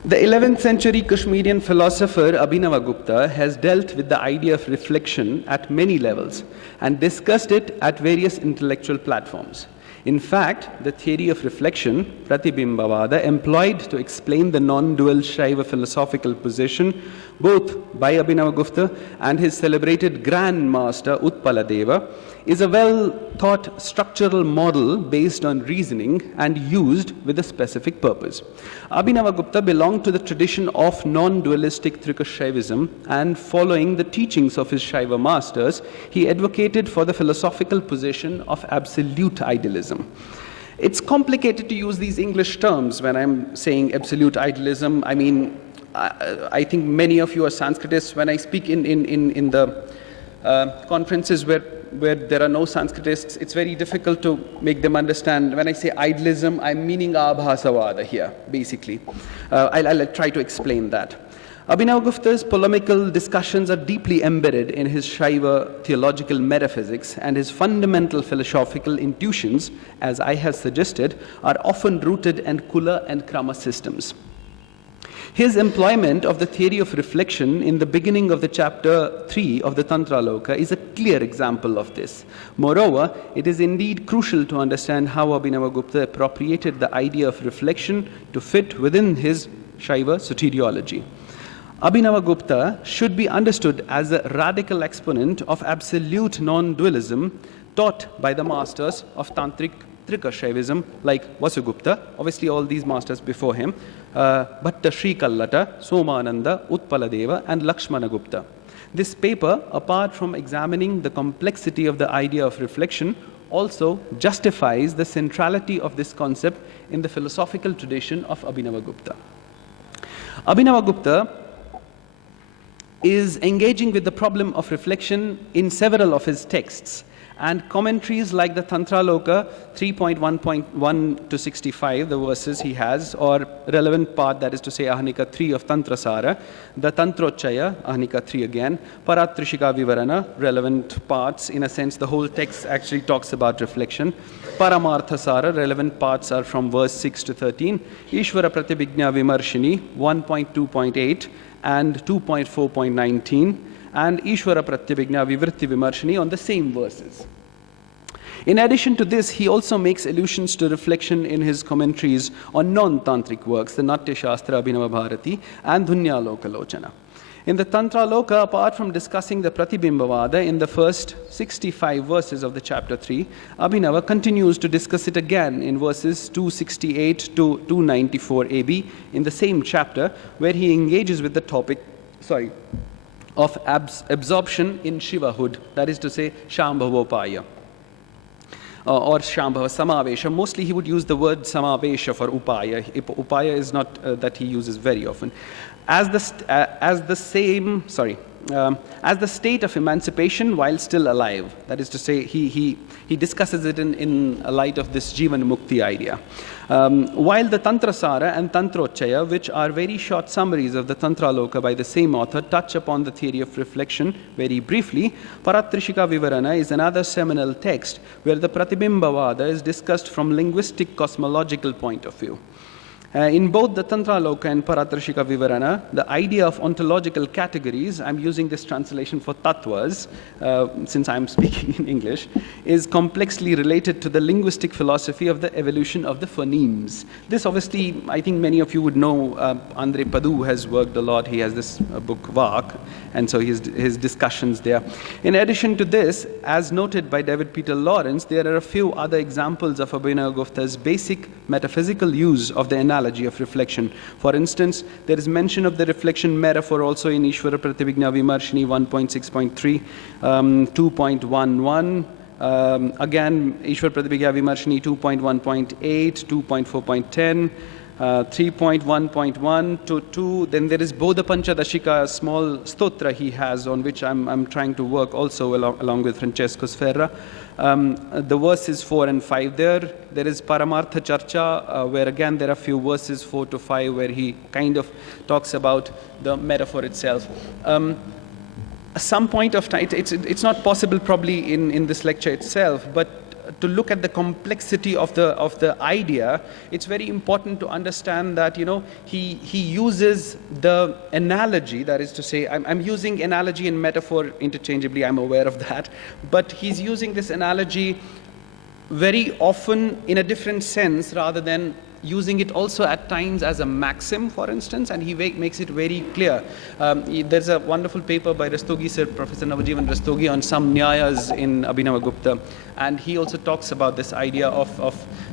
The 11th century Kashmirian philosopher Abhinavagupta has dealt with the idea of reflection at many levels and discussed it at various intellectual platforms. In fact, the theory of reflection, Pratibhimbavada, employed to explain the non-dual Shaiva philosophical position, both by Abhinavagupta and his celebrated Grand Master Utpaladeva, is a well-thought structural model based on reasoning and used with a specific purpose. Abhinavagupta belonged to the tradition of non-dualistic Trikashaivism, and following the teachings of his Shaiva masters, he advocated for the philosophical position of absolute idealism. It's complicated to use these English terms when I'm saying absolute idealism. I mean, I think many of you are Sanskritists. When I speak in the conferences where there are no Sanskritists, it's very difficult to make them understand. When I say idealism, I'm meaning Abhasavada here, basically. I'll try to explain that. Abhinavgupta's polemical discussions are deeply embedded in his Shaiva theological metaphysics, and his fundamental philosophical intuitions, as I have suggested, are often rooted in Kula and Krama systems. His employment of the theory of reflection in the beginning of the chapter 3 of the Tantra Loka is a clear example of this. Moreover, it is indeed crucial to understand how Abhinavagupta appropriated the idea of reflection to fit within his Shaiva soteriology. Abhinavagupta should be understood as a radical exponent of absolute non-dualism taught by the masters of Tantric Trika Shaivism like Vasugupta, obviously all these masters before him, Bhatta Sri Kallata, Somananda, Utpaladeva and Lakshmana Gupta. This paper, apart from examining the complexity of the idea of reflection, also justifies the centrality of this concept in the philosophical tradition of Abhinavagupta. Abhinavagupta is engaging with the problem of reflection in several of his texts, and commentaries like the Tantra Loka 3.1.1 to 65, the verses he has, or relevant part, that is to say Ahanika 3 of Tantra Sara, the Tantrochaya, Ahanika 3 again, Paratrishika Vivarana, relevant parts, in a sense the whole text actually talks about reflection, Paramartha Sara, relevant parts are from verse 6 to 13, Ishvara Pratibhigna Vimarshini 1.2.8 and 2.4.19, and Ishvara Pratyabhigna Vivritti Vimarshini on the same verses. In addition to this, he also makes allusions to reflection in his commentaries on non-tantric works, the Natya Shastra Abhinava Bharati and Dhunya Loka Lochana. In the Tantra Loka, apart from discussing the Pratibimbavada in the first 65 verses of the chapter 3, Abhinava continues to discuss it again in verses 268 to 294 AB in the same chapter, where he engages with the topic, of absorption in Shivahood, that is to say, Shambhavopaya. Or Shambhava Samavesha. Mostly he would use the word Samavesha for Upaya. Upaya is not that he uses very often. As the state of emancipation while still alive. That is to say, he discusses it in light of this Jivan Mukti idea. While the Tantra Sara and Tantrochaya, which are very short summaries of the Tantra Loka by the same author, touch upon the theory of reflection very briefly, Paratrishika Vivarana is another seminal text where the Pratibimbavada is discussed from linguistic cosmological point of view. In both the Tantra Loka and Paratrishika Vivarana, the idea of ontological categories, I'm using this translation for tattvas, since I'm speaking in English, is complexly related to the linguistic philosophy of the evolution of the phonemes. This obviously, I think many of you would know, André Padu has worked a lot. He has this book, Vak, and so his discussions there. In addition to this, as noted by David Peter Lawrence, there are a few other examples of Abhinavagupta's basic metaphysical use of the analogy of reflection. For instance, there is mention of the reflection metaphor also in Ishvara Pratyabhigna Vimarshini 1.6.3, 2.11, again, Ishvara Pratyabhigna Vimarshini 2.1.8, 2.4.10, 3.1.1 to 2. Then there is Bodha Panchadashika, a small stotra he has on which I'm trying to work also along with Francesco Sferra. The verses 4 and 5 there. There is Paramartha Charcha, where again there are a few verses 4 to 5 where he kind of talks about the metaphor itself. Some point of time, it's not possible probably in this lecture itself, but to look at the complexity of the idea, it's very important to understand that, you know, he uses the analogy, that is to say, I'm using analogy and metaphor interchangeably, I'm aware of that, but he's using this analogy very often in a different sense rather than using it also at times as a maxim, for instance, and he makes it very clear. There's a wonderful paper by Rastogi sir, Professor Navajivan Rastogi, on some nyayas in Abhinavagupta, and he also talks about this idea of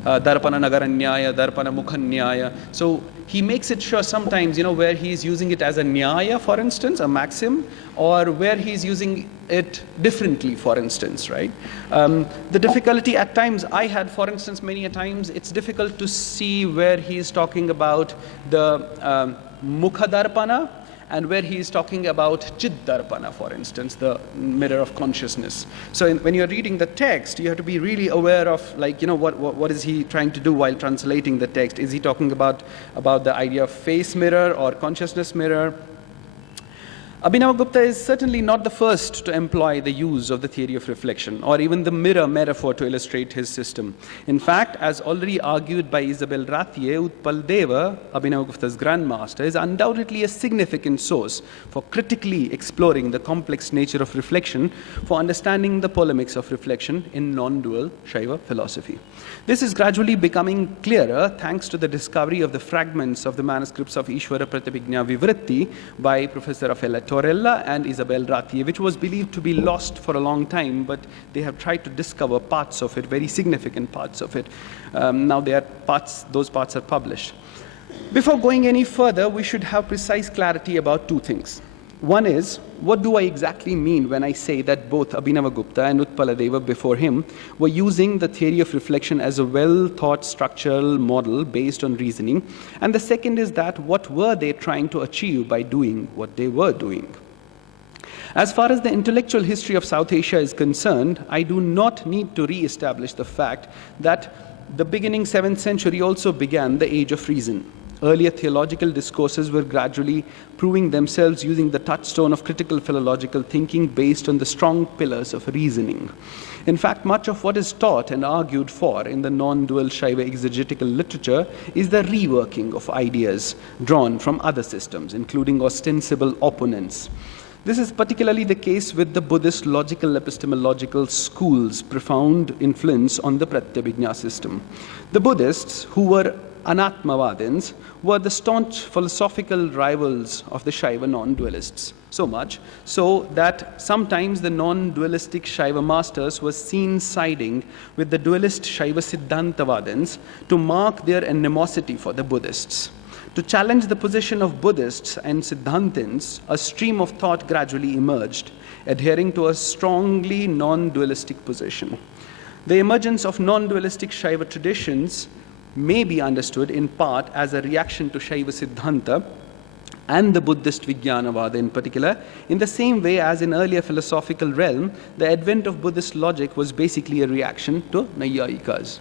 Darpana Nagara Nyaya, Darpana Mukha Nyaya. So he makes it sure sometimes, you know, where he's using it as a nyaya, for instance, a maxim, or where he's using it differently, for instance, right? The difficulty at times I had, for instance, many a times, it's difficult to see where he's talking about the Mukha Darpana and where he is talking about Chiddarpana, for instance, the mirror of consciousness. So when you're reading the text, you have to be really aware of, like, what is he trying to do while translating the text? Is he talking about the idea of face mirror or consciousness mirror? Abhinavgupta is certainly not the first to employ the use of the theory of reflection or even the mirror metaphor to illustrate his system. In fact, as already argued by Isabel Rathier, Utpal-Deva, Abhinavgupta's grandmaster, is undoubtedly a significant source for critically exploring the complex nature of reflection, for understanding the polemics of reflection in non-dual Shaiva philosophy. This is gradually becoming clearer thanks to the discovery of the fragments of the manuscripts of Ishvara Pratyabhijna Vivritti by Professor Raffaella Torella and Isabel Rathier, which was believed to be lost for a long time, but they have tried to discover parts of it, very significant parts of it. Now those parts are published. Before going any further, we should have precise clarity about two things. One is, what do I exactly mean when I say that both Abhinavagupta and Utpaladeva before him were using the theory of reflection as a well-thought structural model based on reasoning? And the second is that what were they trying to achieve by doing what they were doing? As far as the intellectual history of South Asia is concerned, I do not need to re-establish the fact that the beginning 7th century also began the age of reason. Earlier theological discourses were gradually proving themselves using the touchstone of critical philological thinking based on the strong pillars of reasoning. In fact, much of what is taught and argued for in the non-dual Shaiva exegetical literature is the reworking of ideas drawn from other systems, including ostensible opponents. This is particularly the case with the Buddhist logical epistemological school's profound influence on the Pratyabhijna system. The Buddhists, who were Anatmavadins, were the staunch philosophical rivals of the Shaiva non-dualists. So much so that sometimes the non-dualistic Shaiva masters were seen siding with the dualist Shaiva Siddhantavadins to mark their animosity for the Buddhists. To challenge the position of Buddhists and Siddhantins, a stream of thought gradually emerged, adhering to a strongly non-dualistic position. The emergence of non-dualistic Shaiva traditions may be understood in part as a reaction to Shaiva Siddhanta and the Buddhist Vijnanavada in particular, in the same way as in earlier philosophical realm, the advent of Buddhist logic was basically a reaction to Naiyayikas.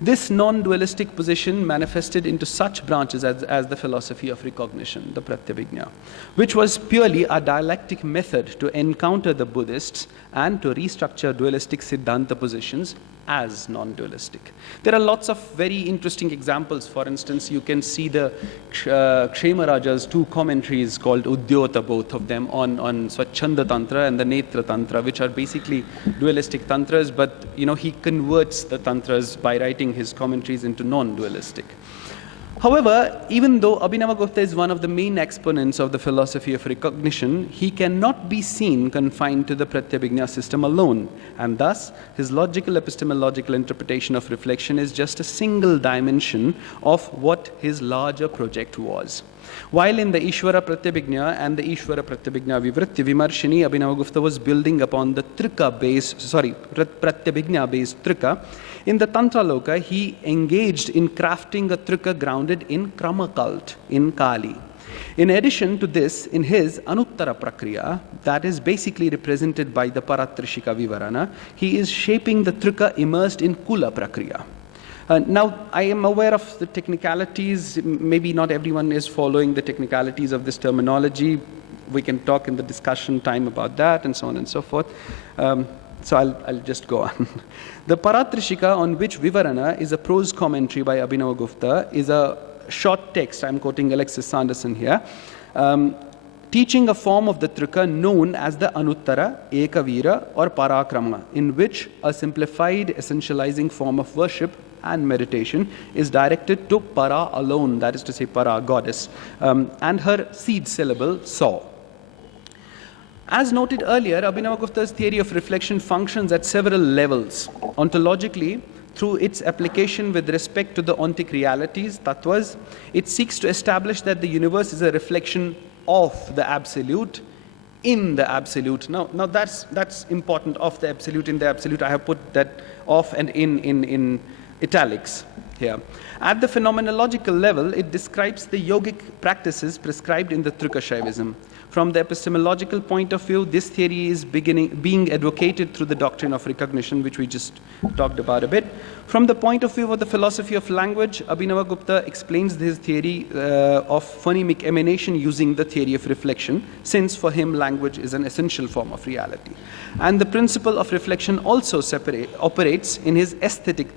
This non-dualistic position manifested into such branches as the philosophy of recognition, the Pratyabhijna, which was purely a dialectic method to encounter the Buddhists and to restructure dualistic Siddhanta positions as non-dualistic. There are lots of very interesting examples. For instance, you can see the Kshemaraja's two commentaries called Udyota, both of them, on Swachanda Tantra and the Netra Tantra, which are basically dualistic tantras, but he converts the tantras by writing his commentaries into non-dualistic. However, even though Abhinavagupta is one of the main exponents of the philosophy of recognition, he cannot be seen confined to the Pratyabhijna system alone, and thus his logical epistemological interpretation of reflection is just a single dimension of what his larger project was. While in the Ishvara Pratyabhijna and the Ishvara Pratyabhijna Vivritti Vimarshini, Abhinavagupta was building upon the Pratyabhijna-based Trika. In the Tantra Loka, he engaged in crafting a Trika grounded in Krama cult, in Kali. In addition to this, in his Anuttara Prakriya, that is basically represented by the Paratrishika Vivarana, he is shaping the Trika immersed in Kula Prakriya. Now, I am aware of the technicalities. Maybe not everyone is following the technicalities of this terminology. We can talk in the discussion time about that and so on and so forth. So I'll just go on. The Paratrishika, on which Vivarana is a prose commentary by Abhinavagupta, is a short text. I'm quoting Alexis Sanderson here. Teaching a form of the Trika known as the Anuttara, Ekavira or Parakrama, in which a simplified essentializing form of worship and meditation is directed to Para alone, that is to say Para, goddess, and her seed syllable, Saw. As noted earlier, Abhinavagupta's theory of reflection functions at several levels. Ontologically, through its application with respect to the ontic realities, tattvas, it seeks to establish that the universe is a reflection of the absolute in the absolute. Now that's important, of the absolute, in the absolute. I have put that of and in italics here. At the phenomenological level, it describes the yogic practices prescribed in the Trikashaivism. From the epistemological point of view, this theory is being advocated through the doctrine of recognition, which we just talked about a bit. From the point of view of the philosophy of language, Abhinavagupta explains his theory of phonemic emanation using the theory of reflection, since for him language is an essential form of reality. And the principle of reflection also operates in his aesthetic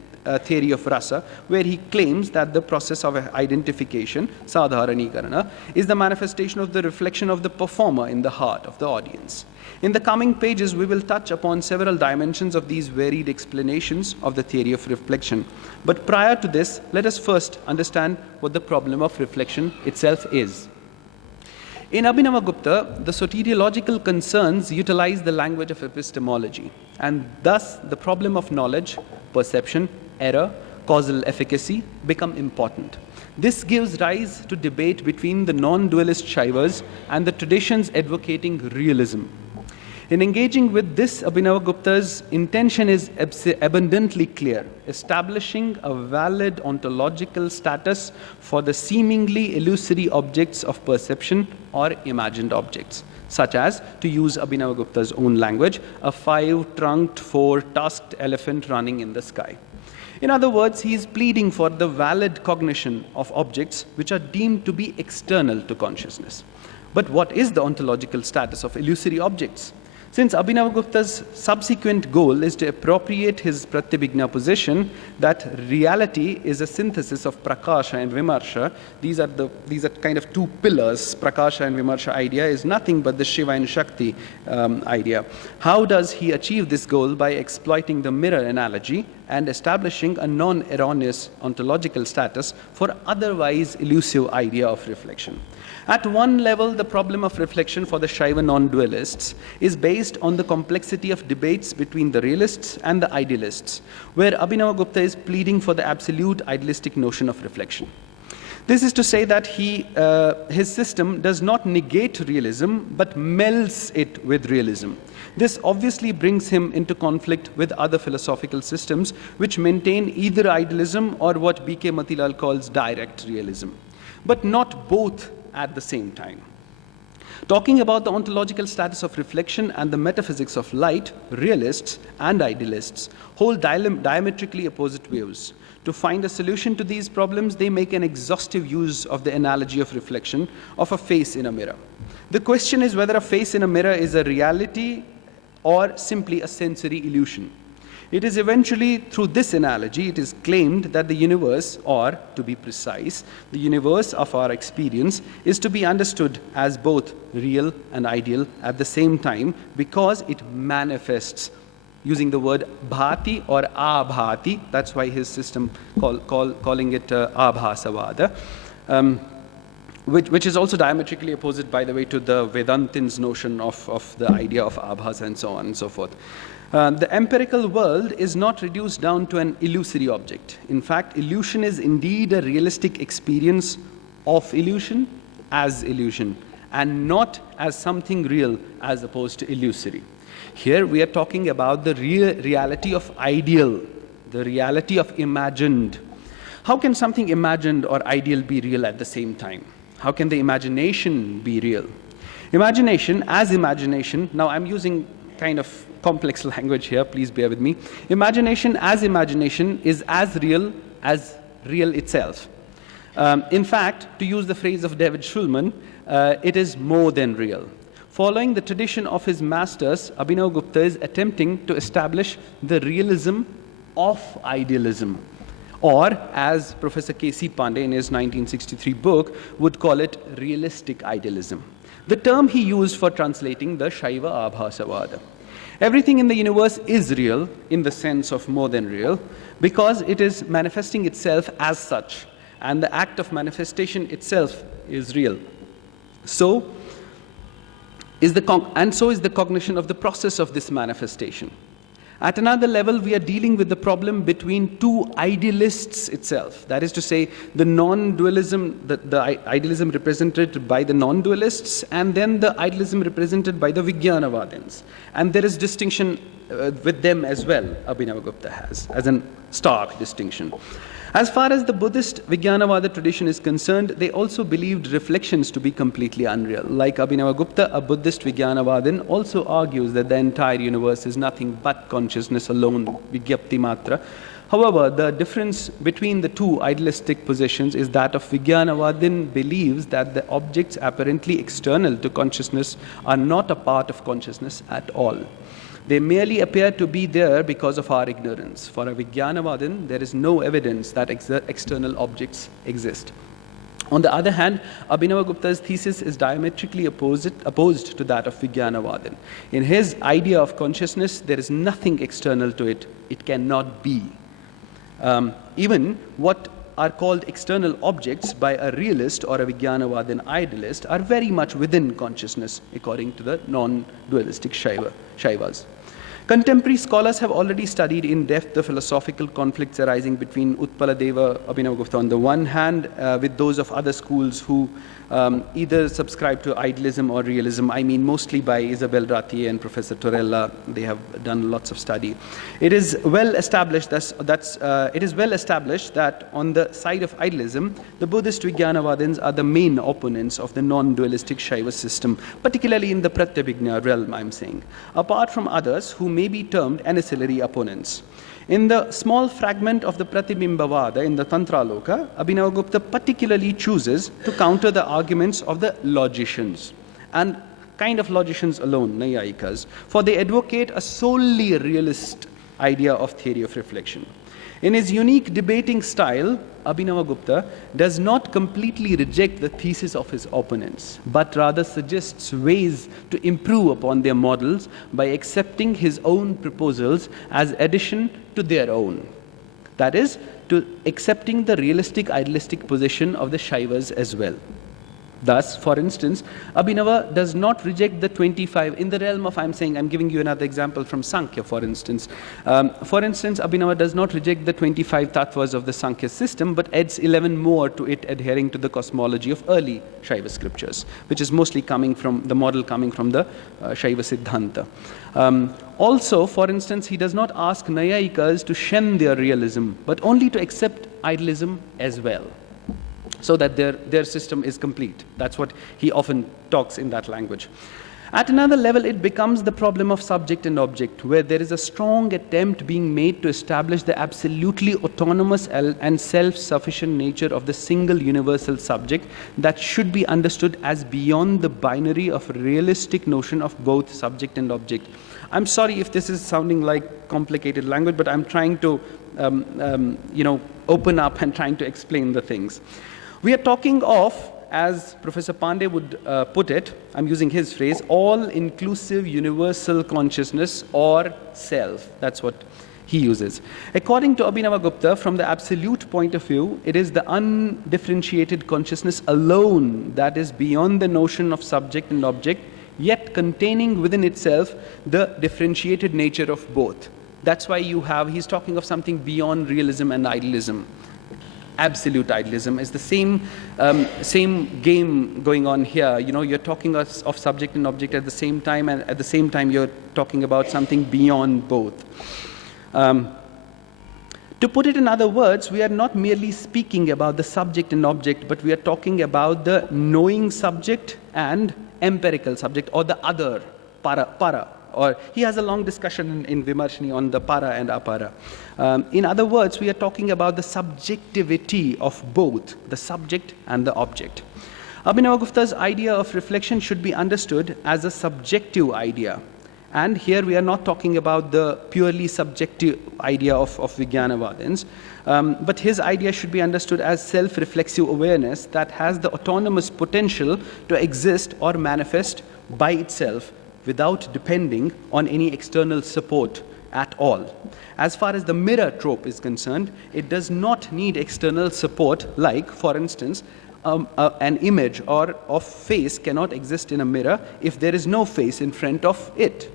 theory of rasa, where he claims that the process of identification, sadharanikarana, is the manifestation of the reflection of the performer in the heart of the audience. In the coming pages, we will touch upon several dimensions of these varied explanations of the theory of reflection. But prior to this, let us first understand what the problem of reflection itself is. In Abhinavagupta, the soteriological concerns utilize the language of epistemology, and thus the problem of knowledge, perception, error, causal efficacy become important. This gives rise to debate between the non-dualist Shaivas and the traditions advocating realism. In engaging with this, Abhinavagupta's intention is abundantly clear, establishing a valid ontological status for the seemingly illusory objects of perception or imagined objects, such as, to use Abhinavagupta's own language, a 5-trunked, 4-tusked elephant running in the sky. In other words, he is pleading for the valid cognition of objects which are deemed to be external to consciousness. But what is the ontological status of illusory objects? Since Abhinavagupta's subsequent goal is to appropriate his Pratyabhijna position that reality is a synthesis of Prakasha and Vimarsha, these are kind of two pillars. Prakasha and Vimarsha idea is nothing but the Shiva and Shakti idea. How does he achieve this goal? By exploiting the mirror analogy and establishing a non-erroneous ontological status for otherwise elusive idea of reflection. At one level, the problem of reflection for the Shaiva non-dualists is based on the complexity of debates between the realists and the idealists, where Abhinavagupta is pleading for the absolute idealistic notion of reflection. This is to say that his system does not negate realism, but melds it with realism. This obviously brings him into conflict with other philosophical systems which maintain either idealism or what B.K. Matilal calls direct realism, but not both at the same time. Talking about the ontological status of reflection and the metaphysics of light, realists and idealists hold diametrically opposite views. To find a solution to these problems, they make an exhaustive use of the analogy of reflection of a face in a mirror. The question is whether a face in a mirror is a reality or simply a sensory illusion. It is eventually through this analogy, it is claimed that the universe, or to be precise, the universe of our experience is to be understood as both real and ideal at the same time because it manifests using the word bhati or abhati. That's why his system calling it abhasavada, which is also diametrically opposite, by the way, to the Vedantin's notion of the idea of abhas and so on and so forth. The empirical world is not reduced down to an illusory object. In fact, illusion is indeed a realistic experience of illusion as illusion, and not as something real as opposed to illusory. Here we are talking about the reality of ideal, the reality of imagined. How can something imagined or ideal be real at the same time? How can the imagination be real? Imagination as imagination, now I'm using kind of complex language here, please bear with me. Imagination as imagination is as real itself. In fact, to use the phrase of David Shulman, it is more than real. Following the tradition of his masters, Abhinavagupta is attempting to establish the realism of idealism, or as Professor K.C. Pandey in his 1963 book would call it, realistic idealism, the term he used for translating the Shaiva Abhasavada. Everything in the universe is real in the sense of more than real because it is manifesting itself as such, and the act of manifestation itself is real. So is the cognition of the process of this manifestation. At another level, we are dealing with the problem between two idealists itself. That is to say, the non-dualism, the idealism represented by the non-dualists, and then the idealism represented by the Vijnanavadins. And there is distinction with them as well, Abhinavgupta has, as a stark distinction. As far as the Buddhist Vijnanavada tradition is concerned, they also believed reflections to be completely unreal. Like Abhinavagupta, a Buddhist Vijnanavadin also argues that the entire universe is nothing but consciousness alone, Vigyapti Matra. However, the difference between the two idealistic positions is that of Vijnanavadin believes that the objects apparently external to consciousness are not a part of consciousness at all. They merely appear to be there because of our ignorance. For a Vijnanavadin, there is no evidence that external objects exist. On the other hand, Abhinavagupta's thesis is diametrically opposed to that of Vijnanavadin. In his idea of consciousness, there is nothing external to it. It cannot be. Even what are called external objects by a realist or a Vijnanavadin idealist are very much within consciousness, according to the non-dualistic Shaivas. Contemporary scholars have already studied in depth the philosophical conflicts arising between Utpaladeva, Abhinavagupta on the one hand, with those of other schools who either subscribe to idealism or realism. I mean, mostly by Isabel Ratier and Professor Torella. They have done lots of study. It is well established that on the side of idealism, the Buddhist Vijnanavadins are the main opponents of the non-dualistic Shaiva system, particularly in the Pratyabhijna realm, I'm saying, apart from others who may be termed ancillary opponents. In the small fragment of the Pratibimbavada in the Tantra Loka, Abhinavagupta particularly chooses to counter the arguments of the logicians, and kind of logicians alone, Nayayikas, for they advocate a solely realist idea of theory of reflection. In his unique debating style, Abhinavagupta does not completely reject the thesis of his opponents, but rather suggests ways to improve upon their models by accepting his own proposals as addition to their own. That is, to accepting the realistic idealistic position of the Shaivas as well. Thus, for instance, Abhinava does not reject the 25 in the realm of, I'm giving you another example from Sankhya, for instance. Abhinava does not reject the 25 tattvas of the Sankhya system, but adds 11 more to it, adhering to the cosmology of early Shaiva scriptures, which is mostly coming from the model coming from the Shaiva Siddhanta. Also, for instance, he does not ask Nayayikas to shun their realism, but only to accept idealism as well, so that their system is complete. That's what he often talks in that language. At another level, it becomes the problem of subject and object, where there is a strong attempt being made to establish the absolutely autonomous and self-sufficient nature of the single universal subject that should be understood as beyond the binary of a realistic notion of both subject and object. I'm sorry if this is sounding like complicated language, but I'm trying to open up and trying to explain the things. We are talking of, as Professor Pandey would put it, I'm using his phrase, all-inclusive universal consciousness or self. That's what he uses. According to Abhinavagupta, from the absolute point of view, it is the undifferentiated consciousness alone that is beyond the notion of subject and object, yet containing within itself the differentiated nature of both. That's why he's talking of something beyond realism and idealism. Absolute idealism is the same game going on here. You're talking of subject and object at the same time, and at the same time you're talking about something beyond both. To put it in other words, we are not merely speaking about the subject and object, but we are talking about the knowing subject and empirical subject, or the other, para. Or he has a long discussion in Vimarshini on the para and apara. In other words, we are talking about the subjectivity of both the subject and the object. Abhinavagupta's idea of reflection should be understood as a subjective idea. And here we are not talking about the purely subjective idea of Vijnanavadins, but his idea should be understood as self-reflexive awareness that has the autonomous potential to exist or manifest by itself, without depending on any external support at all. As far as the mirror trope is concerned, it does not need external support, like, for instance, an image or of face cannot exist in a mirror if there is no face in front of it.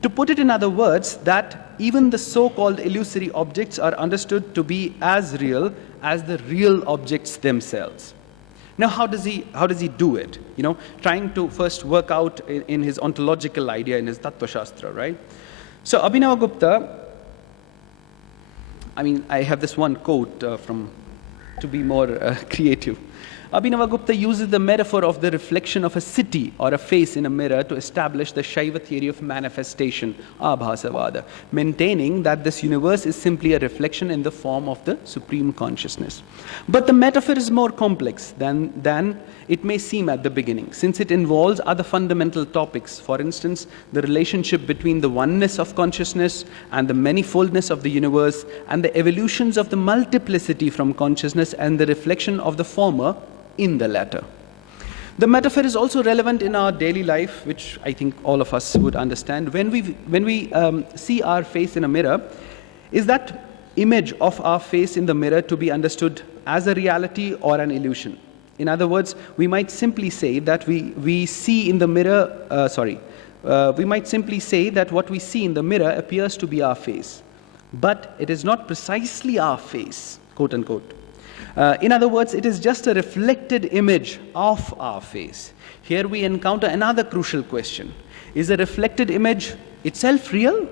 To put it in other words, that even the so-called illusory objects are understood to be as real as the real objects themselves. Now, how does he do it? You know, trying to first work out in his ontological idea, in his Tattva Shastra, right? So Abhinavagupta, I mean, I have this one quote to be more creative. Abhinavagupta uses the metaphor of the reflection of a city or a face in a mirror to establish the Shaiva theory of manifestation, Abhasavada, maintaining that this universe is simply a reflection in the form of the supreme consciousness. But the metaphor is more complex than it may seem at the beginning, since it involves other fundamental topics. For instance, the relationship between the oneness of consciousness and the manifoldness of the universe, and the evolutions of the multiplicity from consciousness and the reflection of the former in the latter. The metaphor is also relevant in our daily life, which I think all of us would understand. When we see our face in a mirror, is that image of our face in the mirror to be understood as a reality or an illusion? In other words, we might simply say that we see in the mirror, we might simply say that what we see in the mirror appears to be our face, but it is not precisely our face, quote unquote. In other words, it is just a reflected image of our face. Here we encounter another crucial question. Is a reflected image itself real?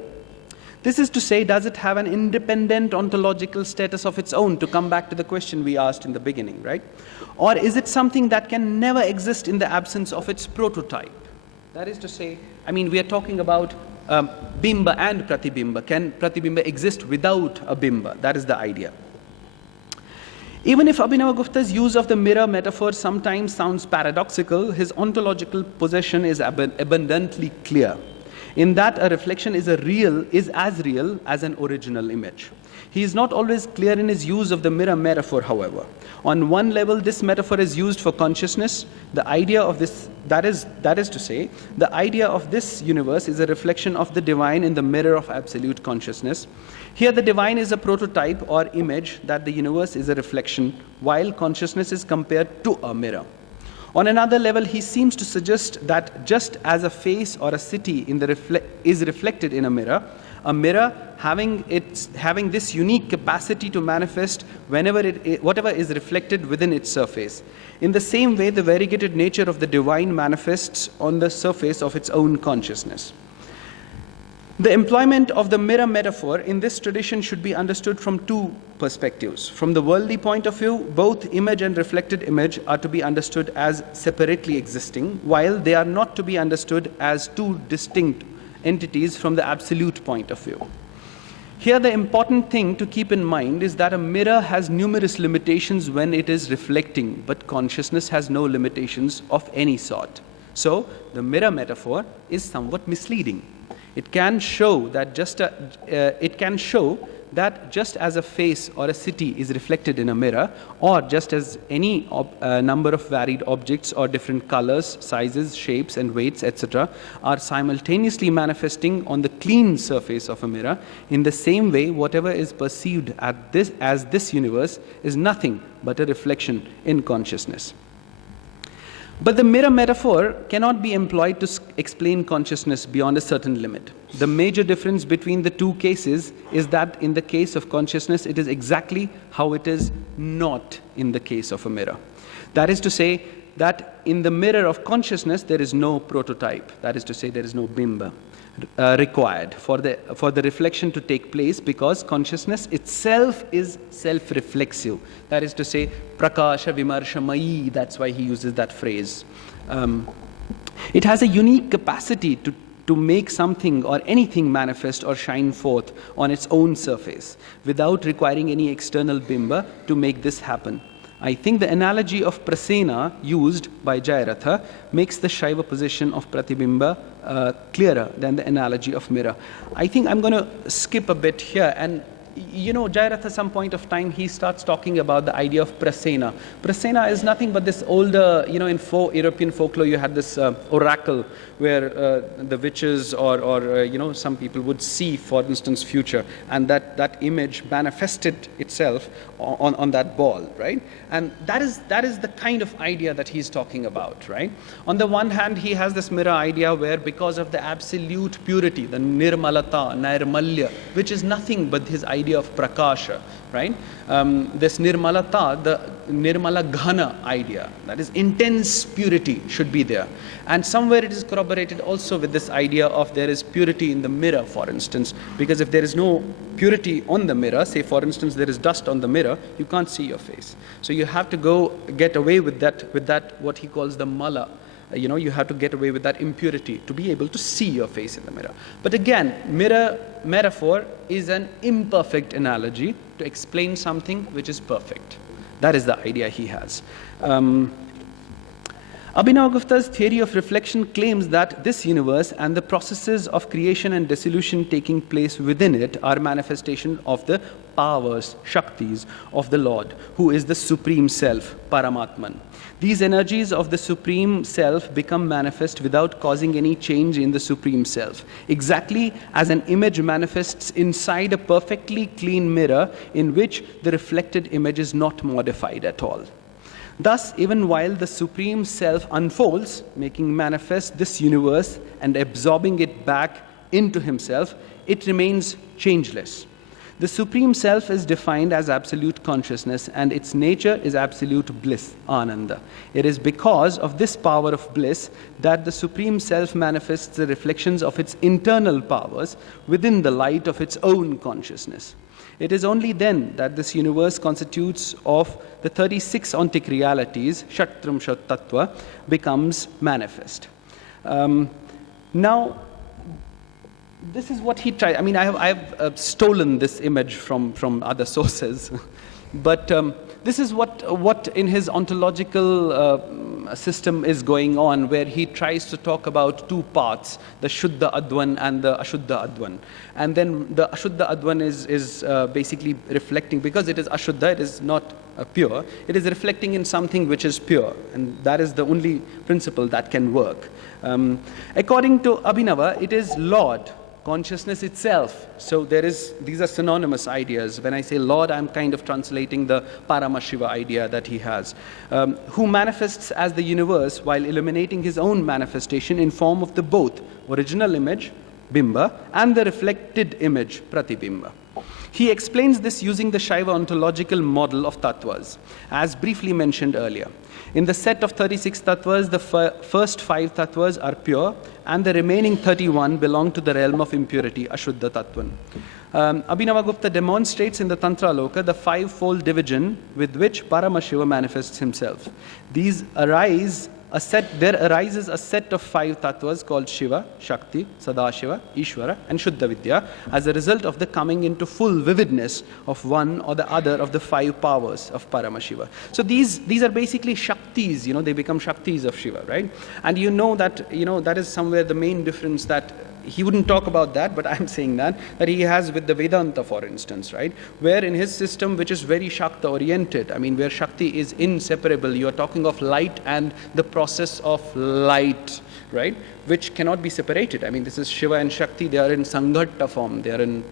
This is to say, does it have an independent ontological status of its own, to come back to the question we asked in the beginning, right? Or is it something that can never exist in the absence of its prototype? That is to say, I mean, we are talking about bimba and pratibimba. Can pratibimba exist without a bimba? That is the idea. Even if Abhinavagupta's use of the mirror metaphor sometimes sounds paradoxical, his ontological position is abundantly clear, in that a reflection is as real as an original image. He is not always clear in his use of the mirror metaphor, however. On one level, this metaphor is used for consciousness. The idea of this, that is to say, the idea of this universe is a reflection of the divine in the mirror of absolute consciousness. Here, the divine is a prototype or image that the universe is a reflection, while consciousness is compared to a mirror. On another level, he seems to suggest that just as a face or a city is reflected in a mirror having this unique capacity to manifest whatever is reflected within its surface. In the same way, the variegated nature of the divine manifests on the surface of its own consciousness. The employment of the mirror metaphor in this tradition should be understood from two perspectives. From the worldly point of view, both image and reflected image are to be understood as separately existing, while they are not to be understood as two distinct entities from the absolute point of view. Here, the important thing to keep in mind is that a mirror has numerous limitations when it is reflecting, but consciousness has no limitations of any sort. So, the mirror metaphor is somewhat misleading. It can show that just as a face or a city is reflected in a mirror, or just as any number of varied objects or different colors, sizes, shapes, and weights, etc., are simultaneously manifesting on the clean surface of a mirror, in the same way, whatever is perceived as this universe is nothing but a reflection in consciousness. But the mirror metaphor cannot be employed to explain consciousness beyond a certain limit. The major difference between the two cases is that in the case of consciousness, it is exactly how it is not in the case of a mirror. That is to say, that in the mirror of consciousness, there is no prototype. That is to say, there is no bimba required for the reflection to take place, because consciousness itself is self-reflexive. That is to say, prakasha vimarshamai, that's why he uses that phrase. It has a unique capacity to make something or anything manifest or shine forth on its own surface, without requiring any external bimba to make this happen. I think the analogy of prasena used by Jayaratha makes the Shaiva position of pratibimba clearer than the analogy of mirror. I think I'm going to skip a bit here and Jayarath, at some point of time, he starts talking about the idea of prasena. Prasena is nothing but this older, in European folklore, you had this oracle where the witches or some people would see, for instance, future, and that image manifested itself on that ball, right? And that is the kind of idea that he's talking about, right? On the one hand, he has this mirror idea where, because of the absolute purity, the nirmalata, nirmalya, which is nothing but his idea of prakasha, right? This nirmalata, the nirmala ghana idea, that is intense purity, should be there. And somewhere it is corroborated also with this idea of there is purity in the mirror, for instance, because if there is no purity on the mirror, say for instance there is dust on the mirror, you can't see your face. So you have to get away with that what he calls the mala. You have to get away with that impurity to be able to see your face in the mirror. But again, mirror metaphor is an imperfect analogy to explain something which is perfect. That is the idea he has. Abhinavgupta's theory of reflection claims that this universe and the processes of creation and dissolution taking place within it are manifestation of the powers, shaktis, of the Lord, who is the Supreme Self, Paramatman. These energies of the Supreme Self become manifest without causing any change in the Supreme Self, exactly as an image manifests inside a perfectly clean mirror in which the reflected image is not modified at all. Thus, even while the Supreme Self unfolds, making manifest this universe and absorbing it back into himself, it remains changeless. The Supreme Self is defined as absolute consciousness, and its nature is absolute bliss, Ananda. It is because of this power of bliss that the Supreme Self manifests the reflections of its internal powers within the light of its own consciousness. It is only then that this universe constitutes of the 36 ontic realities, Shatram Shat Tattva, becomes manifest. Now, this is what he tried. I mean, I have stolen this image from other sources, but this is what in his ontological system is going on, where he tries to talk about two parts, the Shuddha Advan and the Ashuddha Advan. And then the Ashuddha Advan is basically reflecting, because it is Ashuddha, it is not pure, it is reflecting in something which is pure, and that is the only principle that can work. According to Abhinava, it is Lord, consciousness itself. So these are synonymous ideas. When I say Lord, I'm kind of translating the Paramashiva idea that he has, who manifests as the universe while illuminating his own manifestation in form of the both original image, Bimba, and the reflected image, Pratibimba. He explains this using the Shaiva ontological model of tattvas, as briefly mentioned earlier. In the set of 36 tattvas, the first 5 tattvas are pure, and the remaining 31 belong to the realm of impurity, Ashuddha Tattvan. Abhinavagupta demonstrates in the Tantra Loka the 5-fold division with which Paramashiva manifests himself. There arises a set of 5 tattvas called Shiva, Shakti, Sadashiva, Ishvara, and Shuddha Vidya as a result of the coming into full vividness of one or the other of the 5 powers of Paramashiva. So these are basically Shaktis, they become Shaktis of Shiva, right? And that is somewhere the main difference that he wouldn't talk about that, but I'm saying that he has with the Vedanta, for instance, right? Where in his system, which is very Shakta oriented, I mean, where Shakti is inseparable, you're talking of light and the process of light, right? Which cannot be separated. I mean, this is Shiva and Shakti, they are in Sanghatta form, they are in,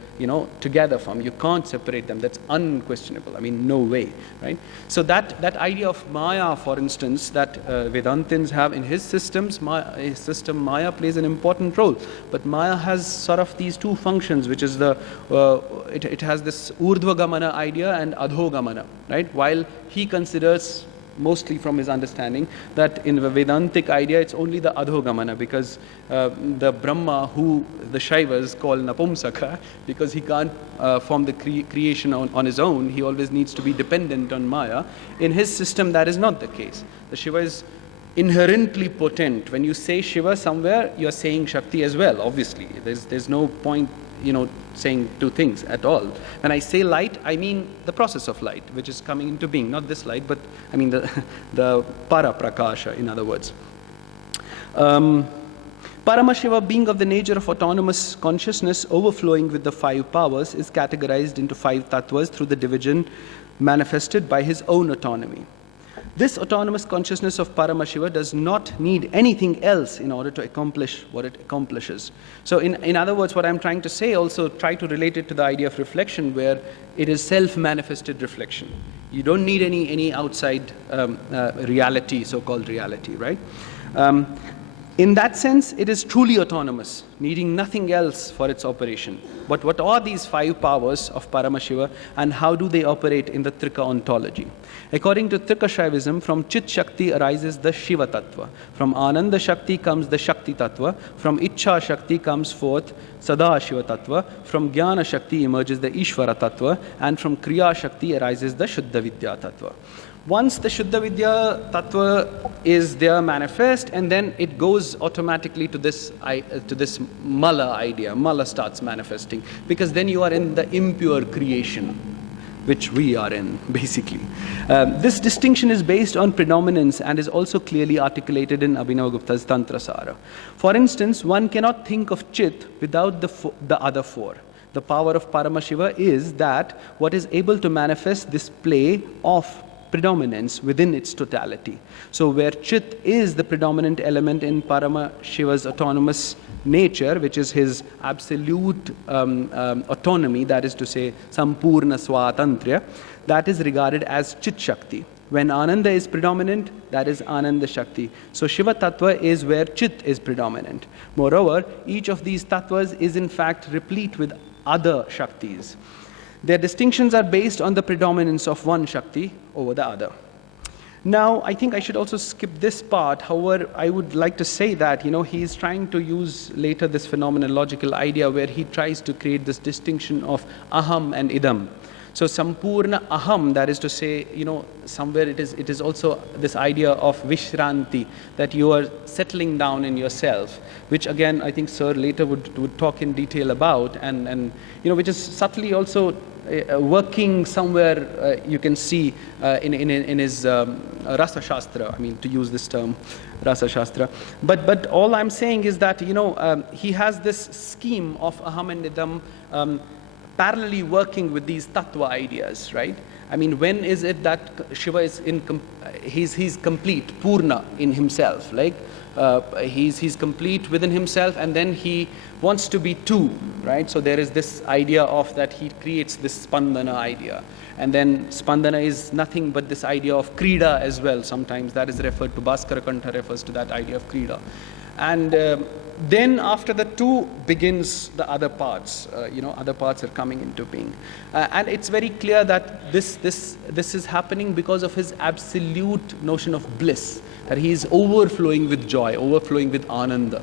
together form. You can't separate them. That's unquestionable. I mean, no way, right? So that idea of Maya, for instance, that Vedantins have in his system, Maya plays an important role. But Maya has sort of these 2 functions, which is it has this Urdhvagamana idea and Adhogamana, right? While he considers, mostly from his understanding, that in the Vedantic idea, it's only the Adhogamana, because the Brahma, who the Shaivas call Napumsaka, because he can't form the creation on his own, he always needs to be dependent on Maya. In his system, that is not the case. The Shiva is inherently potent. When you say Shiva somewhere, you're saying Shakti as well, obviously. There's no point, saying 2 things at all. When I say light, I mean the process of light, which is coming into being. Not this light, but I mean the para prakasha, in other words. Paramashiva, being of the nature of autonomous consciousness overflowing with the 5 powers, is categorized into 5 tattvas through the division manifested by his own autonomy. This autonomous consciousness of Paramashiva does not need anything else in order to accomplish what it accomplishes. So in other words, what I'm trying to say, also try to relate it to the idea of reflection, where it is self-manifested reflection. You don't need any outside reality, so-called reality, right? In that sense, it is truly autonomous, needing nothing else for its operation. But what are these 5 powers of Paramashiva, and how do they operate in the Trika ontology? According to Trika Shaivism, from Chit Shakti arises the Shiva Tattva. From Ananda Shakti comes the Shakti Tattva. From Ichha Shakti comes forth Sada Shiva Tattva. From Jnana Shakti emerges the Ishvara Tattva. And from Kriya Shakti arises the Shuddha Vidya Tattva. Once the Shuddha Vidya Tattva is there manifest, and then it goes automatically to this Mala idea. Mala starts manifesting, because then you are in the impure creation, which we are in, basically. This distinction is based on predominance and is also clearly articulated in Abhinavgupta's Tantra Sara. For instance, one cannot think of Chit without the other 4. The power of Paramashiva is that what is able to manifest this play of predominance within its totality. So where Chit is the predominant element in Paramashiva's autonomous nature, which is his absolute autonomy, that is to say, Sampurna Swatantriya, that is regarded as Chit Shakti. When Ananda is predominant, that is Ananda Shakti. So Shiva Tattva is where Chit is predominant. Moreover, each of these tattvas is in fact replete with other Shaktis. Their distinctions are based on the predominance of one Shakti over the other. Now, I think I should also skip this part. However, I would like to say that, he is trying to use later this phenomenological idea where he tries to create this distinction of aham and idam. So Sampurna aham, that is to say, somewhere it is also this idea of vishranti, that you are settling down in yourself, which again, I think Sir later would talk in detail about, and which is subtly also working somewhere, you can see in his Rasa Shastra, to use this term, Rasa Shastra. But all I'm saying is that, he has this scheme of aham and idam parallelly working with these tattva ideas, right? When is it that Shiva is he's complete, purna in himself, like he's complete within himself, and then he wants to be 2, right? So there is this idea of that he creates this spandana idea, and then spandana is nothing but this idea of krida as well. Sometimes that is referred to, Bhaskara Kantha refers to that idea of krida. And then after the 2 begins the other parts, other parts are coming into being. And it's very clear that this is happening because of his absolute notion of bliss, that he is overflowing with joy, overflowing with ananda.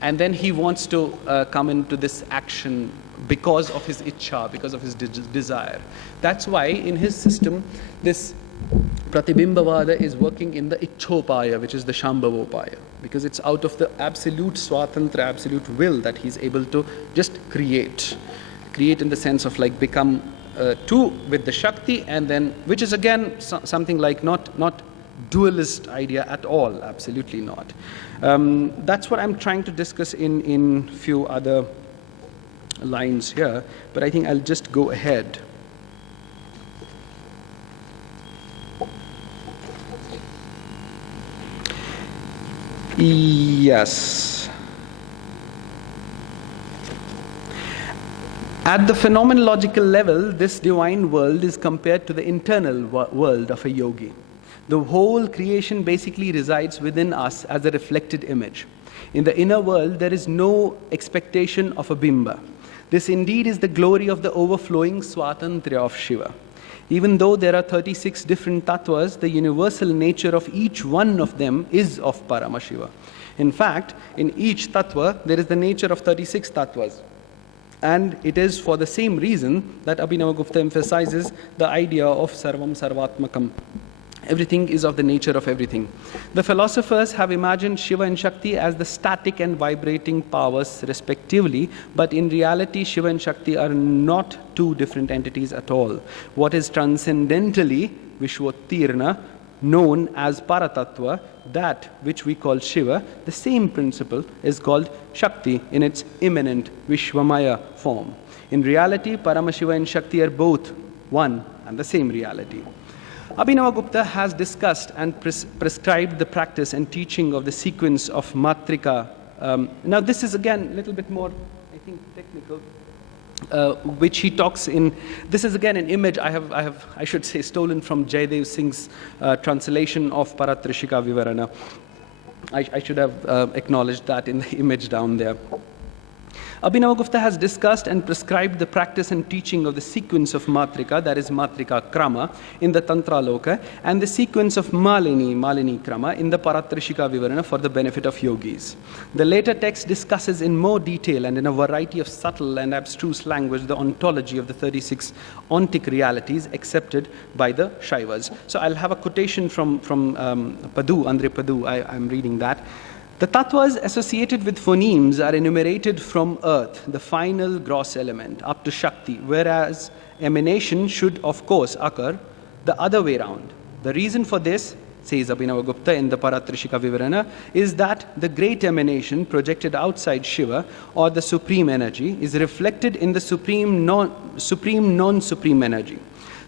And then he wants to come into this action because of his ichha, because of his desire. That's why in his system, this Pratibimbavada is working in the Ichhopaya, which is the Shambhavopaya, because it's out of the absolute swatantra, absolute will, that he's able to just create in the sense of like become 2 with the Shakti, and then, which is again something like not dualist idea at all, absolutely not. That's what I'm trying to discuss in few other lines here, but I think I'll just go ahead. Yes. At the phenomenological level, this divine world is compared to the internal world of a yogi. The whole creation basically resides within us as a reflected image. In the inner world, there is no expectation of a bimba. This indeed is the glory of the overflowing swatantriya of Shiva. Even though there are 36 different tattvas, the universal nature of each one of them is of Paramashiva. In fact, in each tattva, there is the nature of 36 tattvas. And it is for the same reason that Abhinavagupta emphasizes the idea of Sarvam Sarvatmakam. Everything is of the nature of everything. The philosophers have imagined Shiva and Shakti as the static and vibrating powers respectively, but in reality Shiva and Shakti are not 2 different entities at all. What is transcendentally Vishwotirna known as Paratattva, that which we call Shiva, the same principle is called Shakti in its immanent Vishwamaya form. In reality, Paramashiva and Shakti are both one and the same reality. Abhinavagupta has discussed and prescribed the practice and teaching of the sequence of Matrika. Now this is again a little bit more, I think, technical, which he talks in. This is again an image I should say, stolen from Jaydev Singh's translation of Paratrishika Vivarana. I should have acknowledged that in the image down there. Abhinavagupta has discussed and prescribed the practice and teaching of the sequence of Matrika, that is Matrika Krama, in the Tantra Loka, and the sequence of Malini Krama, in the Paratrishika Vivarana for the benefit of yogis. The later text discusses in more detail and in a variety of subtle and abstruse language the ontology of the 36 ontic realities accepted by the Shaivas. So I'll have a quotation from Padu, Andre Padu, I'm reading that. The tattvas associated with phonemes are enumerated from earth, the final gross element, up to Shakti, whereas emanation should, of course, occur the other way round. The reason for this, says Abhinavagupta in the Paratrishika Vivarana, is that the great emanation projected outside Shiva, or the supreme energy, is reflected in the supreme non-supreme energy,